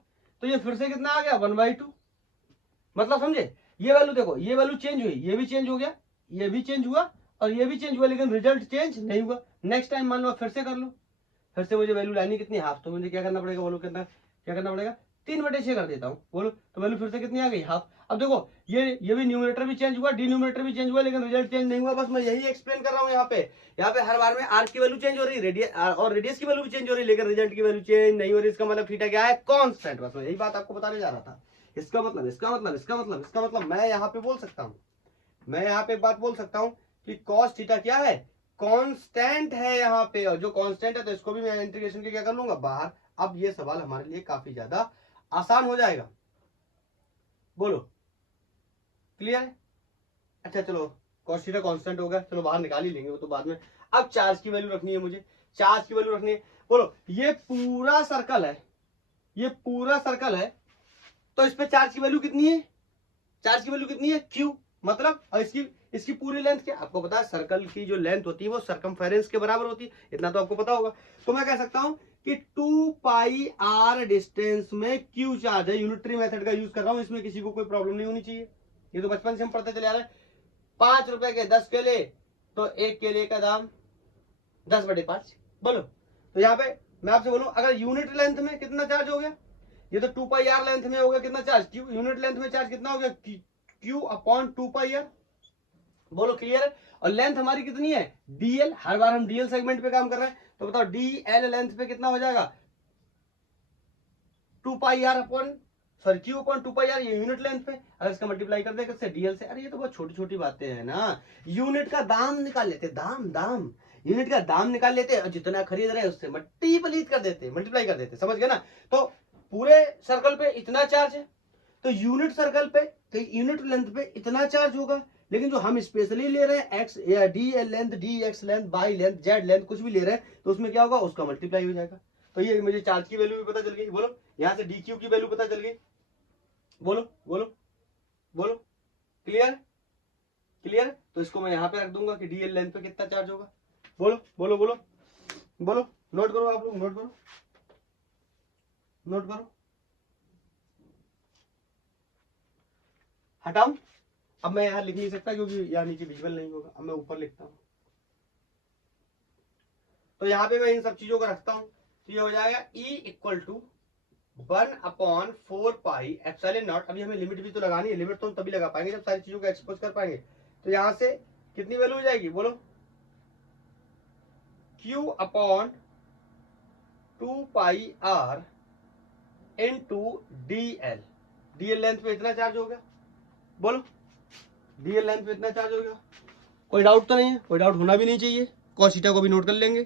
तो ये फिर से कितना आ गया 1/2। मतलब समझे, ये वैल्यू देखो, ये वैल्यू चेंज हुई, ये भी चेंज हो गया, ये भी चेंज हुआ और ये भी चेंज हुआ, लेकिन रिजल्ट चेंज नहीं हुआ। नेक्स्ट टाइम मान लो फिर से कर लो, फिर से मुझे वैल्यू लानी कितनी, हाफ, तो मुझे क्या करना पड़ेगा, बोलो कितना क्या करना पड़ेगा, 3/6 कर देता हूँ। बोलो तो वैल्यू फिर से कितनी आ गई, हाफ। अब देखो ये भी न्यूमरेटर भी चेंज हुआ, डिन्यूमरेटर भी चेंज हुआ, लेकिन रिजल्ट चेंज नहीं हुआ। बस मैं यही एक्सप्लेन कर रहा हूँ। यहाँ पे हर बार में आर्क की वैल्यू चेंज हो रही, रेडियस और रेडियस की वैल्यू भी चेंज हो रही, लेकिन रिजल्ट की वैल्यू चेंज नहीं हो रही। इसका मतलब थीटा क्या है, कांस्टेंट। बस मैं यही बात आपको बताने जा रहा था। इसका मतलब मैं यहाँ पे बोल सकता हूँ, मैं यहाँ पे एक बात बोल सकता हूँ कि कॉस थीटा क्या है, कांस्टेंट है यहाँ पे। और जो कांस्टेंट है तो इसको भी मैं इंटीग्रेशन के क्या कर लूंगा, बाहर। अब ये सवाल हमारे लिए काफी ज्यादा आसान हो जाएगा। बोलो क्लियर है। अच्छा चलो, कॉस थीटा कांस्टेंट होगा, चलो बाहर निकाल ही लेंगे वो तो बाद में। अब चार्ज की वैल्यू रखनी है मुझे। चार्ज की वैल्यू रखनी है। बोलो ये पूरा सर्कल है, ये पूरा सर्कल है, तो इस पे चार्ज की वैल्यू कितनी है, चार्ज की वैल्यू कितनी है Q, मतलब और इसकी पूरी लेंथ क्या, आपको पता है सर्कल की जो लेंथ होती है वो सरकमफेरेंस के बराबर होती है, इतना तो आपको पता होगा। तो मैं कह सकता हूं कि 2 पाई r डिस्टेंस में Q चार्ज है। यूनिटरी मेथड का यूज कर रहा हूं, इसमें किसी को कोई प्रॉब्लम नहीं होनी चाहिए, ये तो बचपन से हम पढ़ते चले आ रहे हैं। 5 रुपए के 10 केले, तो एक केले का दाम 10/5। बोलो तो यहाँ पे मैं आपसे बोलूं अगर यूनिट लेंथ में कितना चार्ज हो गया, ये तो 2 पाई r लेंथ में हो गया कितना चार्ज, Q यूनिट लेंथ में चार्ज कितना हो गया Q अपॉन 2 पाई r। बोलो क्लियर है। और लेंथ हमारी कितनी है dl, हर बार हम dl सेगमेंट पे काम कर रहे हैं, तो बताओ dl लेंथ पे कितना हो जाएगा 2 pi r upon sorry Q upon 2 pi r, ये यूनिट लेंथ पे। अगर इसका मल्टीप्लाई कर दे किससे dl से, अरे ये तो बहुत छोटी छोटी बातें हैं ना, यूनिट का दाम निकाल लेते, दाम यूनिट का दाम निकाल लेते और जितना खरीद रहे उससे मल्टीप्लाई कर देते, समझ गए ना। तो पूरे सर्कल पे इतना चार्ज है, तो यूनिट सर्कल पे तो यूनिट लेंथ पे इतना चार्ज होगा, लेकिन जो हम स्पेशली ले रहे हैं एक्स या D L length, D x length, by length, Z length, कुछ भी ले रहे हैं, तो उसमें क्या होगा उसका मल्टीप्लाई हो जाएगा। तो ये मुझे चार्ज की वैल्यू भी पता चल गई। बोलो यहां से डी क्यू की वैल्यू पता चल गई। बोलो बोलो बोलो क्लियर क्लियर। तो इसको मैं यहां पे रख दूंगा कि डीएल लेंथ पे कितना चार्ज होगा। बोलो बोलो बोलो बोलो, नोट करो आप लोग, नोट करो नोट करो। हटाऊं, अब मैं यहां लिख नहीं सकता क्योंकि यहां नीचे विजुअल नहीं होगा, अब मैं ऊपर लिखता हूं। तो यहां पे मैं इन सब चीजों को रखता हूं, तो ये हो जाएगा E equal to 1/4 pi epsilon naught. अभी हमें लिमिट भी तो लगानी है, लिमिट तो हम तभी लगा पाएंगे जब सारी चीजों को एक्सपोज कर पाएंगे। तो यहां से कितनी वैल्यू हो जाएगी, बोलो Q upon 2 pi R into DL। DL length पे इतना चार्ज हो गया, बोलो DL लेंथ पे इतना चार्ज हो गया। कोई डाउट तो नहीं है, कोई डाउट होना भी नहीं चाहिए। कॉस थीटा को भी नोट कर लेंगे,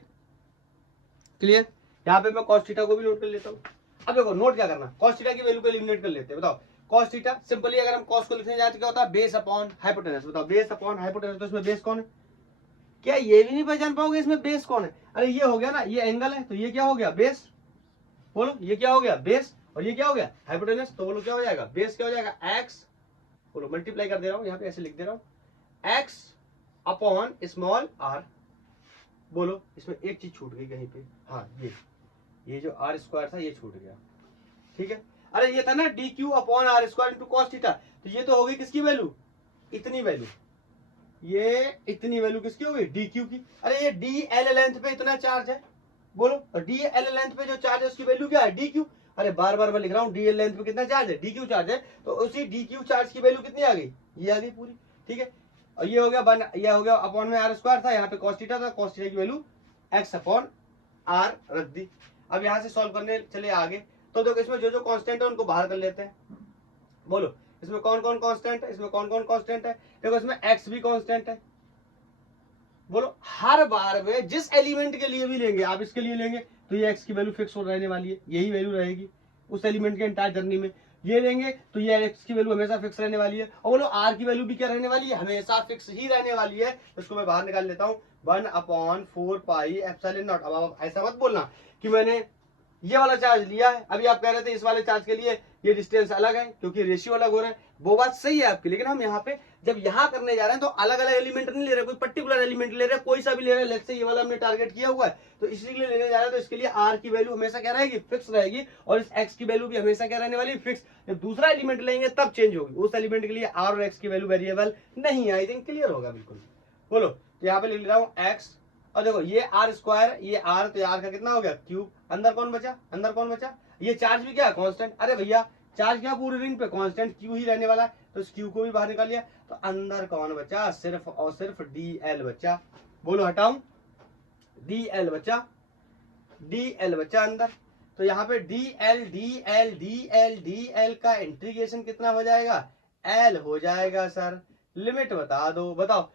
क्लियर। यहाँ पे मैं कॉस थीटा को भी नोट कर लेता हूँ। अब देखो नोट क्या करना, कॉस थीटा की वैल्यू को एलिमिनेट कर लेते हैं। बताओ कॉस थीटा सिंपली अगर हम कॉस को लिखने जाते क्या होता है, बेस अपॉन हाइपोटेनस। बताओ बेस अपॉन हाइपोटेनस, तो इसमें बेस कौन है, क्या ये भी नहीं पहचान पाओगे इसमें बेस कौन है। अरे ये हो गया ना, ये एंगल है, तो ये क्या हो गया बेस। बोलो ये क्या हो गया बेस, और ये क्या हो गया हाइपोटेनस। तो बोलो क्या हो जाएगा बेस, क्या हो जाएगा एक्स, बोलो मल्टीप्लाई कर दे रहा हूँ यहाँ पे ऐसे लिख दे रहा हूँ, एक्स अपॉन स्मॉल आर। बोलो इसमें एक चीज छूट गई कहीं पे, हाँ ये जो आर स्क्वायर था ये छूट गया, ठीक है। अरे ये था ना d q upon r square into cos theta, तो ये तो हो गई किसकी वैल्यू, इतनी वैल्यू, ये इतनी वैल्यू किसकी हो गई डी क्यू की। अरे ये डी एल लेंथ पे इतना चार्ज है, बोलो डी एल लेंथ पे जो चार्ज है उसकी वैल्यू क्या है डी क्यू। अरे बार बार मैं लिख रहा हूँ डी एल लेंथ पे कितना चार्ज है डी क्यू चार्ज है, तो उसी डी क्यू चार्ज की वैल्यू कितनी आ गई, ये आ गई पूरी, ठीक है। और ये हो गया वन, ये हो गया अपॉन में आर स्क्वायर था, यहाँ पे कॉस थीटा था, कॉस थीटा की वैल्यू एक्स अपॉन आर रख दी। अब यहाँ से सॉल्व करने चले आगे, तो देखो इसमें जो जो कांस्टेंट है उनको बाहर कर लेते हैं। बोलो इसमें कौन कौन कांस्टेंट है, इसमें कौन कौन कांस्टेंट है, देखो इसमें एक्स भी कांस्टेंट है। बोलो हर बार में जिस एलिमेंट के लिए भी लेंगे, आप इसके लिए लेंगे तो ये एक्स की वैल्यू फिक्स हो रहने वाली है, यही वैल्यू रहेगी उस एलिमेंट के एंटायर जर्नी में। ये लेंगे तो ये एक्स की वैल्यू हमेशा फिक्स रहने वाली है, और बोलो आर की वैल्यू भी क्या रहने वाली है, हमेशा फिक्स ही रहने वाली है। तो इसको मैं बाहर निकाल लेता हूँ, 1/4 पाई एप्सिलॉन नॉट। अब आप ऐसा मत बोलना कि मैंने ये वाला चार्ज लिया है, अभी आप कह रहे थे इस वाले चार्ज के लिए ये डिस्टेंस अलग है क्योंकि रेशियो अलग हो रहा है, वो बात सही है आपकी, लेकिन हम यहाँ पे जब यहाँ करने जा रहे हैं तो अलग अलग एलिमेंट नहीं ले रहे, कोई पर्टिकुलर एलिमेंट ले रहे हैं, कोई सा भी ले रहे हैं। लेट्स से ये वाला हमने टारगेट किया हुआ है तो इसीलिए लेने जा रहे हैं, तो इसके लिए आर की वैल्यू हमेशा क्या रहेगी फिक्स रहेगी, और इस एक्स की वैल्यू भी हमेशा क्या रहने वाली फिक्स। जब दूसरा एलिमेंट लेंगे तब चेंज होगी, उस एलिमेंट के लिए आर और एक्स की वैल्यू वेरिएबल नहीं है। आई थिंक क्लियर होगा बिल्कुल। बोलो तो यहाँ पे लिख रहा हूँ एक्स, और देखो ये आर स्क्वायर, ये आर, तो आर का कितना हो गया क्यूब, अंदर कौन बचा, अंदर कौन बचा, ये चार्ज भी क्या कांस्टेंट। अरे भैया चार्ज क्या पूरी रिंग पे कांस्टेंट क्यू ही रहने वाला है, तो इस क्यू को भी बाहर निकाल लिया, तो अंदर कौन बचा सिर्फ और सिर्फ डी एल बचा। बोलो हटाऊं, डी एल बचा, डी एल बचा अंदर। तो यहाँ पे D L D L D L D l का इंटीग्रेशन कितना हो जाएगा, एल हो जाएगा। सर लिमिट बता दो, बताओ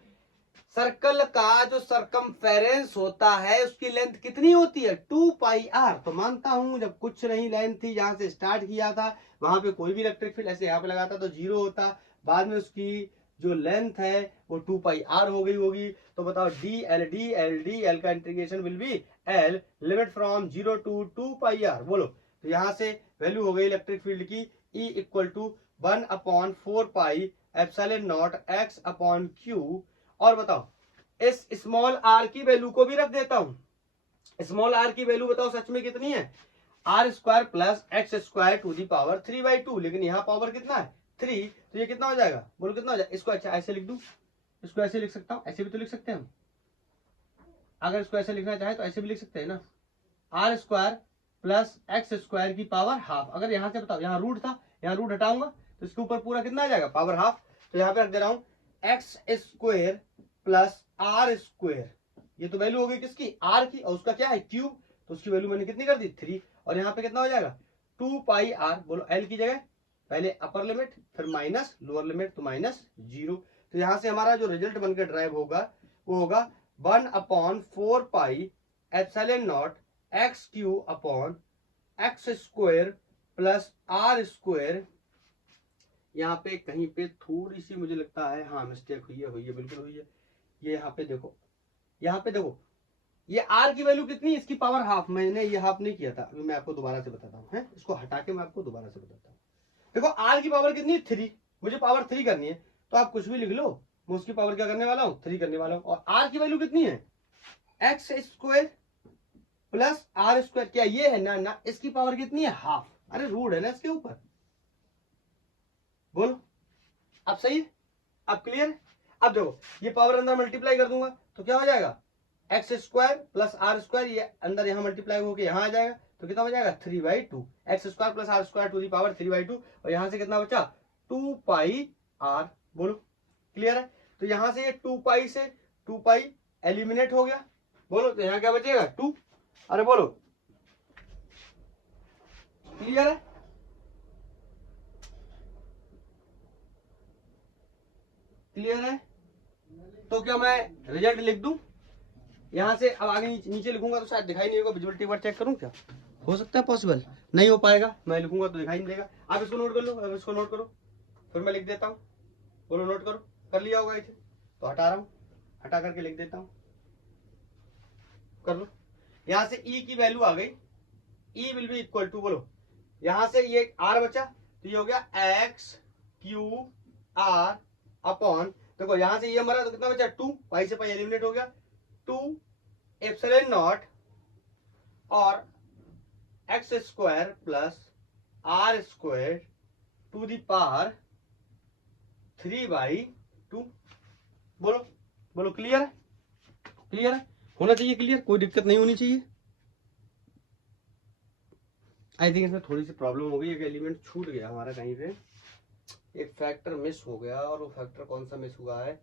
सर्कल का जो सरकमफेरेंस होता है उसकी लेंथ कितनी होती है 2 पाई आर। तो मानता हूं जब कुछ नहीं लेंथ थी, जहां से स्टार्ट किया था वहां पे कोई भी इलेक्ट्रिक फील्ड ऐसे यहाँ पे लगाता तो जीरो होता, बाद में उसकी जो लेंथ है वो 2 पाई आर हो गई होगी। तो बताओ डी एल का integration will be l limit from 0 to 2 pi r. बोलो, तो यहां से वैल्यू हो गई इलेक्ट्रिक फील्ड की E equal to 1/4 pi epsilon naught x upon q. और बताओ इस स्मॉल आर की वैल्यू को भी रख देता हूं। स्मॉल आर की वैल्यू बताओ सच में कितनी है, r square plus x square to the power 3/2, लेकिन यहाँ पावर कितना है 3, तो ये कितना हो जाएगा, बोलो कितना हो जाएगा। इसको अच्छा ऐसे लिख दूं, इसको ऐसे लिख सकता हूं, ऐसे भी तो लिख सकते हैं हम। अगर इसको ऐसे लिखना चाहे तो ऐसे भी लिख सकते हैं ना, r square plus x square की पावर हाफ। अगर यहाँ से बताओ, यहाँ रूट था, यहाँ रूट हटाऊंगा तो इसके ऊपर पूरा कितना आ जाएगा, पावर हाफ। तो यहाँ पे रख दे रहा हूं x square plus r square. ये तो वैल्यू हो गई किसकी, आर की, और उसका क्या है क्यूब, तो उसकी वैल्यू मैंने कितनी कर दी 3। और यहाँ पे कितना हो जाएगा 2 पाई आर। बोलो एल की जगह पहले अपर लिमिट फिर माइनस लोअर लिमिट, तो -0। तो यहाँ से हमारा जो रिजल्ट बनकर ड्राइव होगा वो होगा 1/4 pi epsilon naught x q upon x square plus r square. यहाँ पे कहीं पे थोड़ी सी मुझे लगता है हाँ मिस्टेक हुई है बिल्कुल हुई है। ये यहाँ पे देखो, यहाँ पे देखो ये आर की वैल्यू कितनी है, इसकी पावर हाफ। मैंने ये हाफ नहीं किया था, अभी मैं आपको दोबारा से बताता हूँ, है इसको हटा के मैं आपको दोबारा से बताता हूँ। देखो आर की पावर कितनी है 3, मुझे पावर 3 करनी है, तो आप कुछ भी लिख लो, मैं उसकी पावर क्या करने वाला हूँ 3 करने वाला हूँ। और आर की वैल्यू कितनी है x square plus r square, क्या ये है ना, ना इसकी पावर कितनी है हाफ। अरे रूट है ना इसके ऊपर। बोलो अब सही है, अब क्लियर है। अब देखो ये पावर अंदर मल्टीप्लाई कर दूंगा तो क्या हो जाएगा x square plus r square, ये अंदर यहाँ मल्टीप्लाई होकर यहाँ आ जाएगा, तो कितना हो जाएगा 3/2 x square plus r square to the power 3/2। और यहाँ से कितना बचा 2 पाई आर। बोलो क्लियर है। तो यहाँ से ये 2 पाई से 2 पाई एलिमिनेट हो गया। बोलो तो यहाँ क्या बचेगा 2। अरे बोलो क्लियर है। क्लियर है। तो क्या मैं रिजल्ट लिख दूं यहाँ से, अब आगे नीचे लिखूंगा तो शायद दिखाई नहीं होगा, विजुअलिटी एक बार चेक करूं क्या, हो सकता है पॉसिबल नहीं हो पाएगा, मैं लिखूंगा तो दिखाई नहीं देगा। आप इसको नोट कर लो, अब इसको नोट करो, फिर मैं लिख देता हूँ। बोलो नोट करो, कर लिया होगा इसे, तो हटा रहा हूँ, हटा करके लिख देता हूँ, कर लो। यहाँ से ई की वैल्यू आ गई, ई विल बी इक्वल टू, बोलो यहाँ से ये आर बचा तो ये हो गया एक्स क्यू आर अपॉन, देखो यहाँ से ये हमारा तो कितना बचा 2 पाई से पाई एलिमिनेट हो गया, 2 एप्सिलॉन नॉट और x square plus r square to the power 3/2। बोलो बोलो क्लियर है, क्लियर है, होना चाहिए क्लियर, कोई दिक्कत नहीं होनी चाहिए। आई थिंक इसमें थोड़ी सी प्रॉब्लम हो गई, एक एलिमेंट छूट गया हमारा कहीं पे, एक फैक्टर मिस हो गया, और वो फैक्टर कौन सा मिस हुआ है,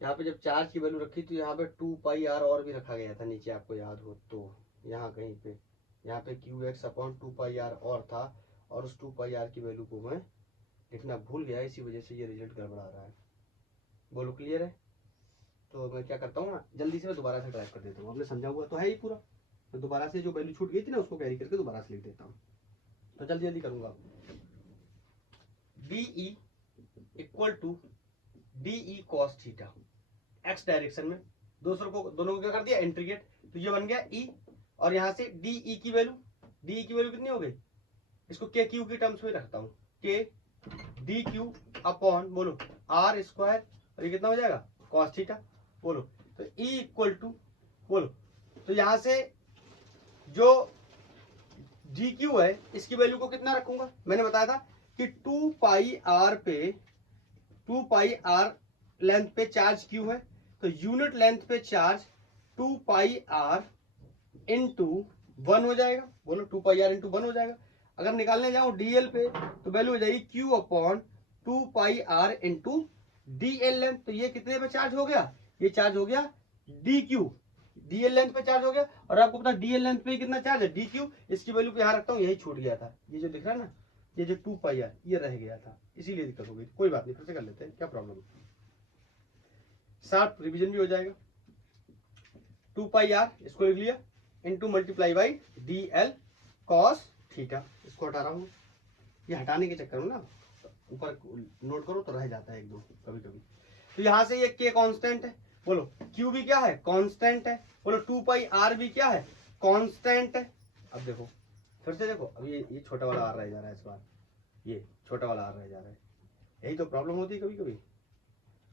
यहाँ पे जब चार्ज की वैल्यू रखी तो यहाँ पे 2 पाई आर और भी रखा गया था नीचे, आपको याद हो तो, यहाँ कहीं पे यहाँ पे क्यू एक्स अपॉन 2 पाई आर और था, और उस 2 पाई आर की वैल्यू को मैं लिखना भूल गया, इसी वजह से ये रिजल्ट गड़बड़ा रहा है। बोलो क्लियर है। तो मैं क्या करता हूँ ना, जल्दी से मैं दोबारा से ड्राइव कर देता हूँ, आपने समझा हुआ तो है ही पूरा, तो दोबारा से जो वैल्यू छूट गई थी ना उसको कैरी करके दोबारा से लिख देता हूँ, तो जल्दी जल्दी करूंगा। D E equal to d E cos theta, x direction में दोनों को क्या कर दिया इंटीग्रेट, तो ये बन गया ई, और यहाँ से डी ई की वैल्यू कितनी हो गई, इसको के क्यू की टर्म्स में रखता हूँ, के डी क्यू अपॉन, बोलो आर स्क्वायर, और ये कितना हो जाएगा कॉस थीटा। बोलो तो ई इक्वल टू, बोलो तो यहाँ से जो डी क्यू है इसकी वैल्यू को कितना रखूंगा, मैंने बताया था कि 2 पाई आर लेंथ पे चार्ज क्यू है, तो यूनिट लेंथ पे चार्ज 2 पाई आर इंटू 1 हो जाएगा। बोलो 2 पाई आर इंटू 1 हो जाएगा। अगर निकालने जाऊं डीएल पे तो वैल्यू हो जाएगी क्यू अपॉन 2 पाई आर इंटू डीएल लेंथ, तो ये कितने पे चार्ज हो गया, ये चार्ज हो गया डी क्यू, डीएल लेंथ पे चार्ज हो गया। और आपको पता डीएल लेंथ पे कितना चार्ज है डी क्यू, इसकी वैल्यू को यहाँ रखता हूँ, यही छूट गया था, ये जो दिख रहा है ना, ये जो 2 पाई आर ये रह गया था, इसीलिए दिक्कत हो गई। कोई बात नहीं, फिर से कर लेते हैं, क्या प्रॉब्लम है, शार्प रिवीजन भी हो जाएगा। 2 पाई आर इसको लिख लिया into multiply by D L cos theta, इसको हटा रहा हूँ, ये हटाने के चक्कर में ना ऊपर नोट करो तो रह जाता है एक दो कभी कभी। तो यहाँ से ये k कांस्टेंट है, बोलो q भी क्या है, कांस्टेंट है, बोलो 2 पाई r भी क्या है, कांस्टेंट है। अब देखो फिर से देखो, अब ये छोटा वाला r रह जा रहा है इस बार, ये छोटा वाला r रह जा रहा है, यही तो प्रॉब्लम होती है कभी कभी।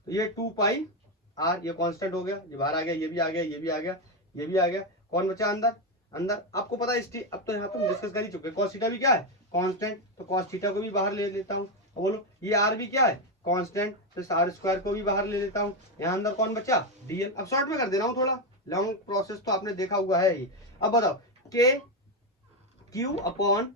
तो ये 2 पाई r ये कांस्टेंट हो गया, ये बाहर आ गया, ये भी आ गया, ये भी आ गया, ये भी आ गया, कौन बचा अंदर, अंदर आपको पता है अब तो यहाँ पे हम डिस्कस कर ही चुके हैं, cos थीटा भी क्या है, कांस्टेंट, तो cos थीटा को भी बाहर ले लेता हूँ। बोलो ये r भी क्या है, कांस्टेंट, तो इस r स्क्वायर को भी बाहर ले लेता हूँ। यहाँ अंदर कौन बचा, dl। अब शॉर्ट में कर दे रहा हूँ, थोड़ा लॉन्ग प्रोसेस तो आपने देखा हुआ है ही। अब बताओ k q upon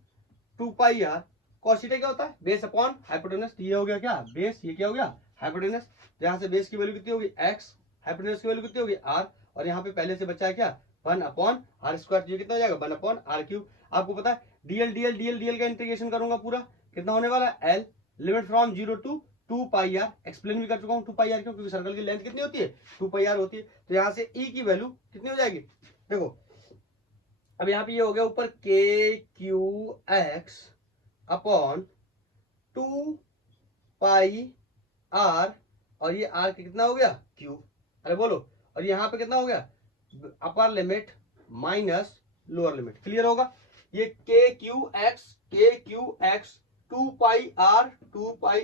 2 pi r, cos theta क्या होता है, बेस अपॉन हाइपोटेनस, ये हो गया क्या बेस, ये क्या हो गया हाइपोटेनस। यहाँ से बेस की वैल्यू कितनी होगी x, हाइपोटेनस की वैल्यू कितनी होगी r, और यहाँ पे पहले से बचा है क्या 1 अपॉन r स्क्वायर, ये कितना हो जाएगा 1 अपॉन r क्यूब। आपको पता है dl का इंटीग्रेशन करूंगा पूरा, कितना होने वाला है l, limit from 0 to 2 pi r, explain भी कर चुका हूँ 2 पाई r क्यों, क्योंकि सर्कल की लेंथ कितनी होती है 2 पाई r होती है। तो यहाँ से e की वैल्यू कितनी हो जाएगी, देखो अब यहाँ पे ये हो गया ऊपर k q x upon 2 pi r, और ये r कितना हो गया q, अरे बोलो, और यहाँ पे कितना हो गया upper limit minus lower limit, clear होगा। ये के Q x 2 pi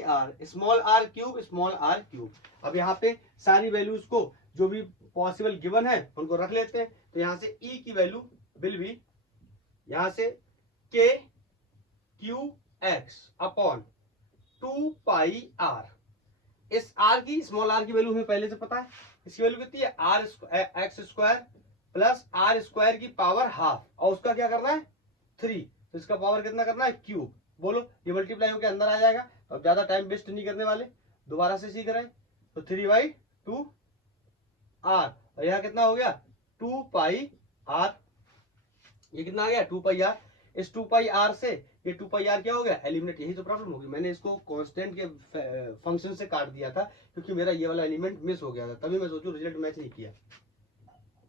r small r cube. अब यहाँ पे सारी वैल्यूज को जो भी पॉसिबल गिवन है उनको रख लेते हैं। तो यहाँ से e की वैल्यू विल बी, यहाँ से के Q x upon 2 pi r, इस r की स्मॉल r की वैल्यू हमें पहले से पता है, इसकी वैल्यू कितनी है r x square plus r square की पावर हाफ, और उसका क्या करना है 3, तो इसका पावर कितना करना है क्यूब। बोलो ये मल्टीप्लाई होकर अंदर आ जाएगा। अब ज्यादा टाइम वेस्ट नहीं करने वाले, दोबारा से सीख रहे हैं। तो 3/2 r, और यहाँ कितना हो गया 2 पाई r, ये कितना आ गया 2 पाई r। इस 2 पाई r से ये 2 पाई r क्या हो गया एलिमिनेट, यही तो प्रॉब्लम होगी। मैंने इसको कांस्टेंट के फंक्शन से काट दिया था क्योंकि मेरा ये वाला एलिमेंट मिस हो गया था, तभी मैं सोचूं रिजल्ट मैच नहीं किया।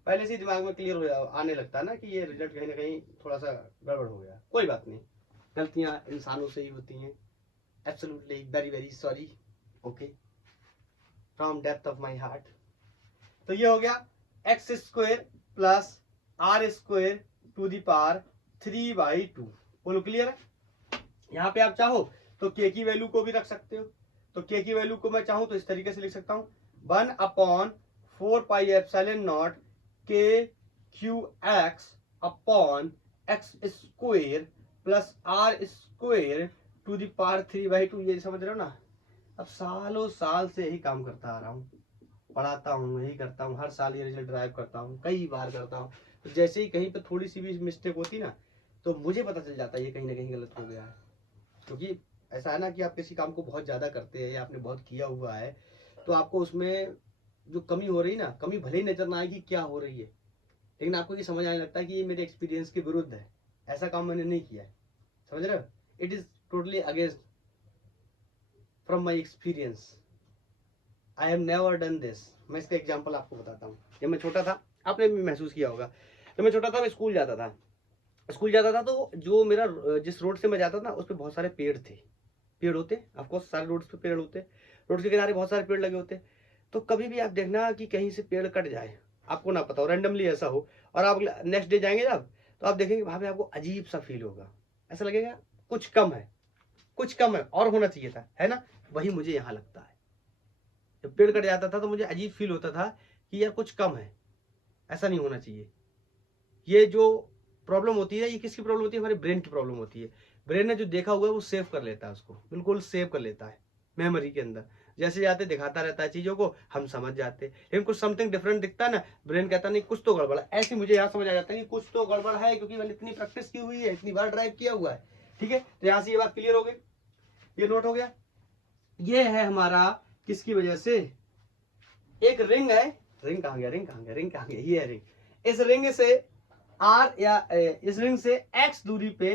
पहले से ही दिमाग में क्लियर हो आने लगता है ना कि ये रिजल्ट कहीं ना कहीं थोड़ा सा गड़बड़ हो गया। कोई बात नहीं, गलतियां इंसानों से ही होती हैं। Absolutely very very sorry, okay, from depth of my heart. तो ये हो गया x square plus r square to the power 3/2। बोलो क्लियर है। यहाँ पे आप चाहो तो k की वैल्यू को भी रख सकते हो। तो k की वैल्यू को मैं चाहूँ तो इस तरीके से लिख सकता हूँ 1 upon 4 pi epsilon naught k q x upon x square plus r square to the power 3/2। ये समझ रहे हो ना। अब सालों साल से यही काम करता आ रहा हूँ, पढ़ाता हूँ, यही करता हूँ, हर साल ये रिजल्ट ड्राइव करता हूँ, कई बार करता हूँ। तो जैसे ही कहीं पे थोड़ी सी भी मिस्टेक होती ना तो मुझे पता चल जाता है ये कहीं ना कहीं गलत हो गया है। क्योंकि ऐसा है ना कि आप किसी काम को बहुत ज़्यादा करते हैं या आपने बहुत किया हुआ है तो आपको उसमें जो कमी हो रही ना, कमी भले ही नजर ना आएगी क्या हो रही है, लेकिन आपको ये समझ आने लगता है कि ये मेरे एक्सपीरियंस के विरुद्ध है, ऐसा काम मैंने नहीं किया है। समझ रहे हो, it is totally against from my experience, I have never done this. मैं इसका एग्जाम्पल आपको बताता हूँ। जब मैं छोटा था, आपने भी महसूस किया होगा, जब मैं छोटा था मैं स्कूल जाता था तो जो मेरा जिस रोड से मैं जाता था उस पर बहुत सारे पेड़ होते, ऑफकोर्स सारे रोड्स पे पेड़ होते, रोड के किनारे बहुत सारे पेड़ लगे होते। तो कभी भी आप देखना कि कहीं से पेड़ कट जाए, आपको ना पता हो, रैंडमली ऐसा हो, और आप नेक्स्ट डे जाएंगे जब तो आप देखेंगे वहाँ पे आपको अजीब सा फील होगा, ऐसा लगेगा कुछ कम है और होना चाहिए था, है ना। वही मुझे यहाँ लगता है, जब पेड़ कट जाता था तो मुझे अजीब फील होता था कि यार कुछ कम है, ऐसा नहीं होना चाहिए। ये जो प्रॉब्लम होती है ये किसकी प्रॉब्लम होती है, हमारे ब्रेन की प्रॉब्लम होती है। ब्रेन ने जो देखा हुआ है वो सेव कर लेता है, उसको बिल्कुल सेव कर लेता है मेमोरी के अंदर। जैसे जाते दिखाता रहता है चीजों को, हम समझ जाते, लेकिन कुछ समथिंग डिफरेंट दिखता है ना, ब्रेन कहता नहीं कुछ तो गड़बड़ है। ऐसे मुझे यहाँ समझ आ जाता है कि कुछ तो गड़बड़ है, क्योंकि मैंने इतनी प्रैक्टिस की हुई है, इतनी बार ड्राइव किया हुआ है। ठीक है, तो यहाँ से ये बात क्लियर हो गई, ये नोट हो गया। ये है हमारा किसकी वजह से, एक रिंग है, रिंग कहाँ गया, ये है रिंग। इस रिंग से r या इस रिंग से x दूरी पे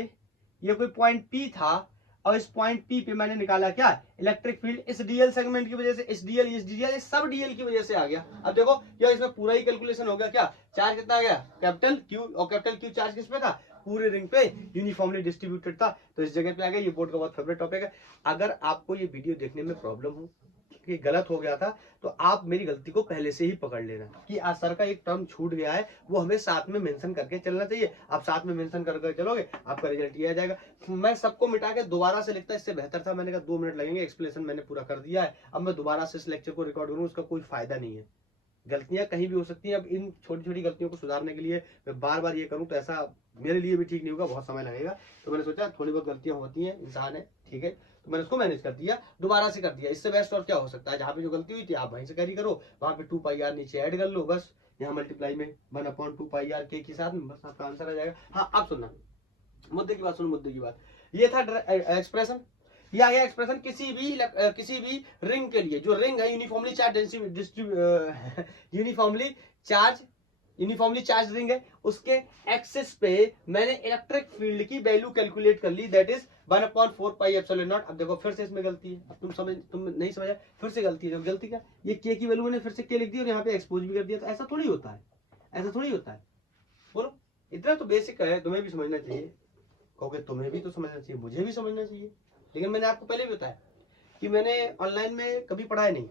ये कोई पॉइंट P था, और इस पॉइंट P पे मैंने निकाला क्या, इलेक्ट्रिक फील्ड। इस डीएल सेगमेंट की वजह से, इस डीएल सब डीएल की वजह से आ गया। अब देखो क्या इसमें पूरा ही कैलकुलेशन हो गया, क्या चार्ज कितना आ गया कैपिटल Q, और कैपिटल Q चार्ज किस पे था, पूरे रिंग पे यूनिफॉर्मली डिस्ट्रीब्यूटेड था। तो इस जगह पे आ गया। ये बोर्ड का बहुत फेवरेट टॉपिक है। अगर आपको ये वीडियो देखने में प्रॉब्लम हो कि गलत हो गया था तो आप मेरी गलती को पहले से ही पकड़ लेना कि आज सर का एक टर्म छूट गया है, वो हमें साथ में मेंशन करके चलना चाहिए। आप साथ में मेंशन करके चलोगे, आपका रिजल्ट ये आ जाएगा। मैं सबको मिटा के दोबारा से लिखता, इससे बेहतर था मैंने कहा 2 मिनट लगेंगे, एक्सप्लेनेशन मैंने पूरा कर दिया है। अब मैं दोबारा से इस लेक्चर को रिकॉर्ड करूँ, उसका कोई फायदा नहीं है। गलतियां कहीं भी हो सकती हैं। अब इन छोटी छोटी गलतियों को सुधारने के लिए मैं बार बार ये करूं तो ऐसा मेरे लिए भी ठीक नहीं होगा, बहुत समय लगेगा। तो मैंने सोचा थोड़ी बहुत गलतियां होती हैं, इंसान है, ठीक है, तो मैंने उसको मैनेज कर दिया, दोबारा से कर दिया। इससे बेस्ट और क्या हो सकता है। जहां पे जो गलती हुई थी आप वहीं से कैरी करो, वहां पे 2πr नीचे ऐड कर लो, बस यहाँ मल्टीप्लाई में 1/2πr के के साथ में बस आपका आंसर आ जाएगा। हाँ अब सुनना, मुद्दे की बात सुनो, मुद्दे की बात। ये था एक्सप्रेशन, ये आ गया एक्सप्रेशन किसी भी रिंग के लिए। जो रिंग है uniformly charge uniformly charge ring है, उसके एक्सिस पे मैंने इलेक्ट्रिक फील्ड की वैल्यू कैलकुलेट कर ली, दैट इज 1/4πε0। अब देखो फिर से इसमें गलती है। अब तुम नहीं समझा, फिर से गलती है। गलती क्या, ये के की वैल्यू मैंने फिर से के लिख दी और यहाँ पे एक्सपोज भी कर दिया। तो ऐसा थोड़ी होता है, ऐसा थोड़ी होता है। बोलो, इतना तो बेसिक है, तुम्हें भी समझना चाहिए। कहोगे तुम्हें भी तो समझना चाहिए, मुझे भी समझना चाहिए, लेकिन मैंने आपको पहले भी बताया कि मैंने ऑनलाइन में कभी पढ़ाया नहीं।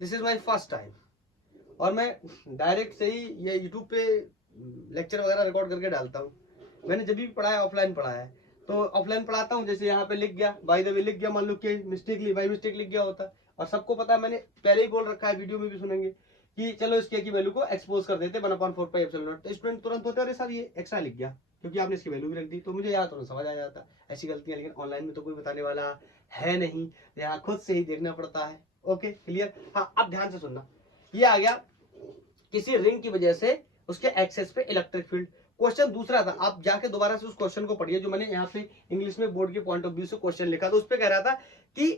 This is my first time. और मैं डायरेक्ट से ही ये यूट्यूब पे लेक्चर वगैरह रिकॉर्ड करके डालता हूँ। मैंने जब भी पढ़ाया ऑफलाइन पढ़ाया है, तो ऑफलाइन पढ़ाता हूँ। जैसे यहाँ पे लिख गया, बाय द वे लिख गया, मान लो कि बाय मिस्टेक लिख गया होता। और सबको पता है, मैंने पहले ही बोल रखा है, वीडियो में भी सुनेंगे कि चलो इसके की वैल्यू को एक्सपोज कर देते 1/4πε0। तो स्टूडेंट तुरंत होते अरे सर ये एक्स्ट्रा लिख गया, क्योंकि आपने इसकी वैल्यू भी रख दी। तो मुझे याद तुरंत समझ आ जाता ऐसी गलतियां। लेकिन ऑनलाइन में तो कोई बताने वाला है नहीं, यहाँ खुद से ही देखना पड़ता है। Okay clear. हाँ अब ध्यान से सुनना, ये आ गया किसी रिंग की वजह से उसके एक्सेस पे इलेक्ट्रिक फील्ड। क्वेश्चन दूसरा था, आप जाके दोबारा से उस क्वेश्चन को पढ़िए जो मैंने यहाँ पे इंग्लिश में बोर्ड के पॉइंट ऑफ व्यू से क्वेश्चन लिखा। तो उस पर कह रहा था कि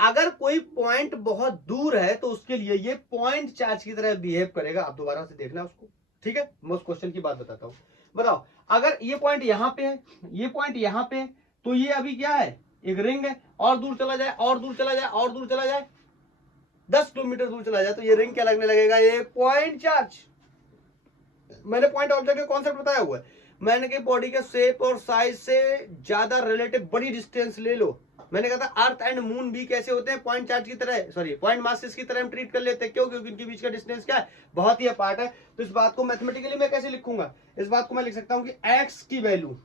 अगर कोई पॉइंट बहुत दूर है तो उसके लिए ये पॉइंट चार्ज की तरह बिहेव करेगा। आप दोबारा से देखना उसको, ठीक है। मैं उस क्वेश्चन की बात बताता हूँ। बताओ, अगर ये पॉइंट यहाँ पे है, ये पॉइंट यहाँ पे है, तो ये अभी क्या है, एक रिंग है। और दूर चला जाए, और दूर चला जाए, और दूर चला जाए, 10 किलोमीटर दूर चला जाए, तो ये रिंग क्या लगने लगेगा, ये पॉइंट चार्ज। मैंने पॉइंट ऑब्जेक्ट का कॉन्सेप्ट बताया हुआ है। मैंने कहा बॉडी के शेप और साइज से ज्यादा रिलेटिव बड़ी डिस्टेंस ले लो। मैंने कहा था अर्थ एंड मून भी कैसे होते हैं, पॉइंट चार्ज की तरह, सॉरी पॉइंट मासेस की तरह हम ट्रीट कर लेते हैं। क्यों, क्योंकि इनके बीच का डिस्टेंस क्या है, बहुत ही अपार्ट है। तो इस बात को मैथमेटिकली मैं कैसे लिखूंगा, इस बात को मैं लिख सकता हूं कि एक्स की वैल्यू,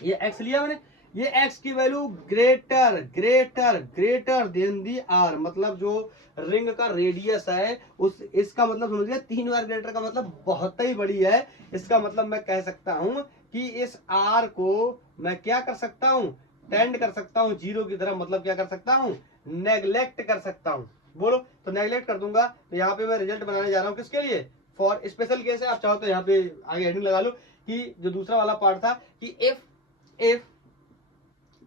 ये एक्स लिया मैंने, ये एक्स की value greater greater greater than the r. मतलब जो रिंग का रेडियस है उस, इसका मतलब समझ गया, 3 बार ग्रेटर का मतलब बहुत ही बड़ी है। इसका मतलब मैं कह सकता हूं कि इस आर को मैं क्या कर सकता हूं, टेंड कर सकता हूं 0 की तरफ। मतलब क्या कर सकता हूं, नेग्लेक्ट कर सकता हूं। बोलो, तो नेग्लेक्ट कर दूंगा। तो यहाँ पे मैं रिजल्ट बनाने जा रहा हूँ किसके लिए, फॉर स्पेशल केस है। आप चाहो तो यहाँ पे आगे हेडिंग लगा लो कि जो दूसरा वाला पार्ट था कि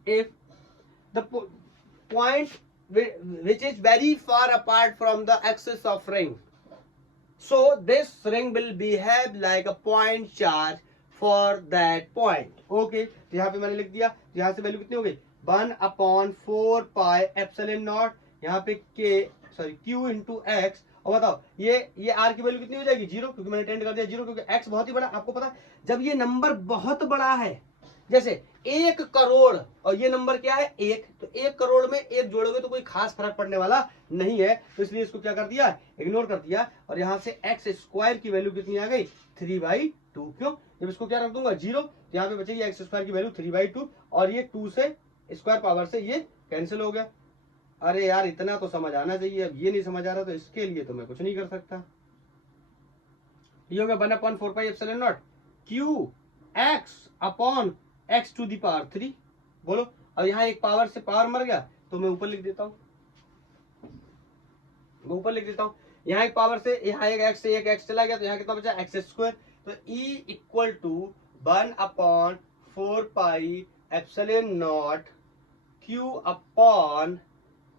if the point which is very far apart from the axis of ring, so this ring will behave like a point charge for that point. Okay, तो यहाँ पे मैंने लिख दिया। तो यहाँ से वैल्यू कितनी हो गई, 1/4πε0। यहाँ पे q इंटू एक्स। और बताओ ये r की वैल्यू कितनी हो जाएगी, 0, क्योंकि मैंने टेंड कर दिया 0, क्योंकि x बहुत ही बड़ा। आपको पता जब ये नंबर बहुत बड़ा है, जैसे 1 करोड़ और ये नंबर क्या है 1, तो 1 करोड़ में 1 जोड़ोगे तो कोई खास फर्क पड़ने वाला नहीं है। तो इसलिए इसको क्या कर दिया, इग्नोर कर दिया। और यहां से एक्स स्क्वायर की वैल्यू कितनी आ गई, 3/2। क्यों, जब इसको क्या रख दूंगा 0, तो यहाँ पे बचेगी एक्स स्क्वायर की वैल्यू 3/2। और ये 2 से स्क्वायर पावर से ये कैंसिल हो गया। अरे यार इतना तो समझ आना चाहिए। अब ये नहीं समझ आ रहा तो इसके लिए तो मैं कुछ नहीं कर सकता। ये हो गया 1/4πε0 q x upon x to the power 3। बोलो, अब यहाँ एक पावर से पावर मर गया तो मैं ऊपर लिख देता हूँ, यहाँ एक पावर से, यहाँ एक x से एक x चला गया, तो यहाँ कितना बचा x स्क्वायर। तो e equal to 1/4πε0 q upon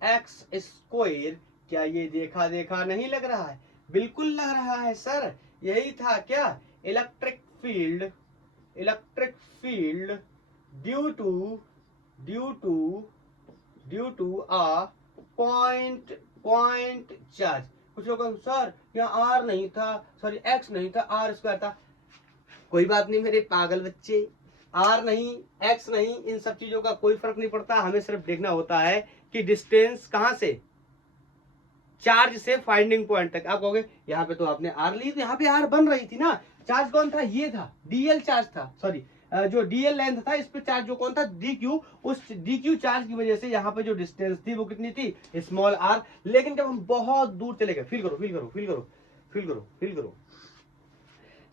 x square. क्या ये देखा देखा नहीं लग रहा है, बिल्कुल लग रहा है सर। यही था क्या, electric field due to a point charge. कुछ लोग सर यहाँ r नहीं था, सॉरी x नहीं था, r स्क्वायर था। कोई बात नहीं मेरे पागल बच्चे, आर नहीं, एक्स नहीं, इन सब चीजों का कोई फर्क नहीं पड़ता। हमें सिर्फ देखना होता है कि डिस्टेंस कहां से, चार्ज से फाइंडिंग पॉइंट तक। आप कहोगे यहाँ पे तो आपने आर ली, तो यहाँ पे आर बन रही थी ना, चार्ज कौन था, ये था, डीएल चार्ज था, सॉरी जो डीएल लेंथ था, इस पे चार्ज जो कौन था, डी क्यू। उस डी क्यू चार्ज की वजह से यहाँ पे जो डिस्टेंस थी वो कितनी थी, स्मॉल आर। लेकिन जब हम बहुत दूर चले गए, फील करो फील करो फील करो फील करो फील करो,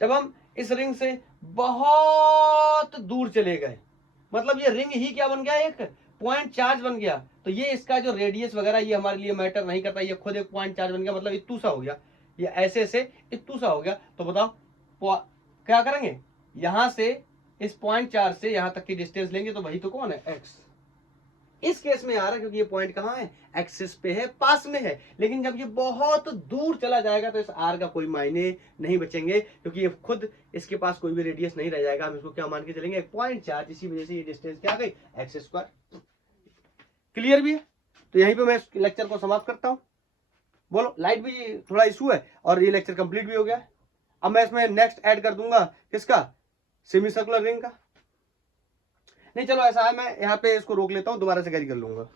जब हम इस रिंग से बहुत दूर चले गए, मतलब ये रिंग ही क्या बन गया, एक पॉइंट चार्ज बन गया। तो ये इसका जो रेडियस वगैरह ये हमारे लिए मैटर नहीं करता, ये खुद एक पॉइंट चार्ज बन गया, मतलब इतू सा हो गया, ये ऐसे ऐसे इतू सा हो गया। तो बताओ क्या करेंगे, यहां से इस पॉइंट चार्ज से यहां तक की डिस्टेंस लेंगे, तो वही तो कौन है, एक्स। इस केस में आ रहा है क्योंकि ये पॉइंट कहां है, एक्सिस पे है, पास में है। लेकिन जब ये बहुत दूर चला जाएगा तो इस आर का कोई मायने नहीं बचेंगे, क्योंकि ये खुद इसके पास कोई भी रेडियस नहीं रह जाएगा। हम इसको क्या मान के चलेंगे, एक पॉइंट चार्ज। इसी वजह से ये डिस्टेंस क्या आ गई, एक्स स्क्वायर। क्लियर भी है? तो यहीं पे मैं इस लेक्चर को समाप्त करता हूं। बोलो, लाइट भी थोड़ा इशू है और ये लेक्चर कंप्लीट भी हो गया है। अब मैं इसमें नेक्स्ट ऐड कर दूंगा किसका, सेमी सर्कुलर रिंग का। नहीं चलो ऐसा है, मैं यहाँ पे इसको रोक लेता हूँ, दोबारा से कैरी कर लूंगा।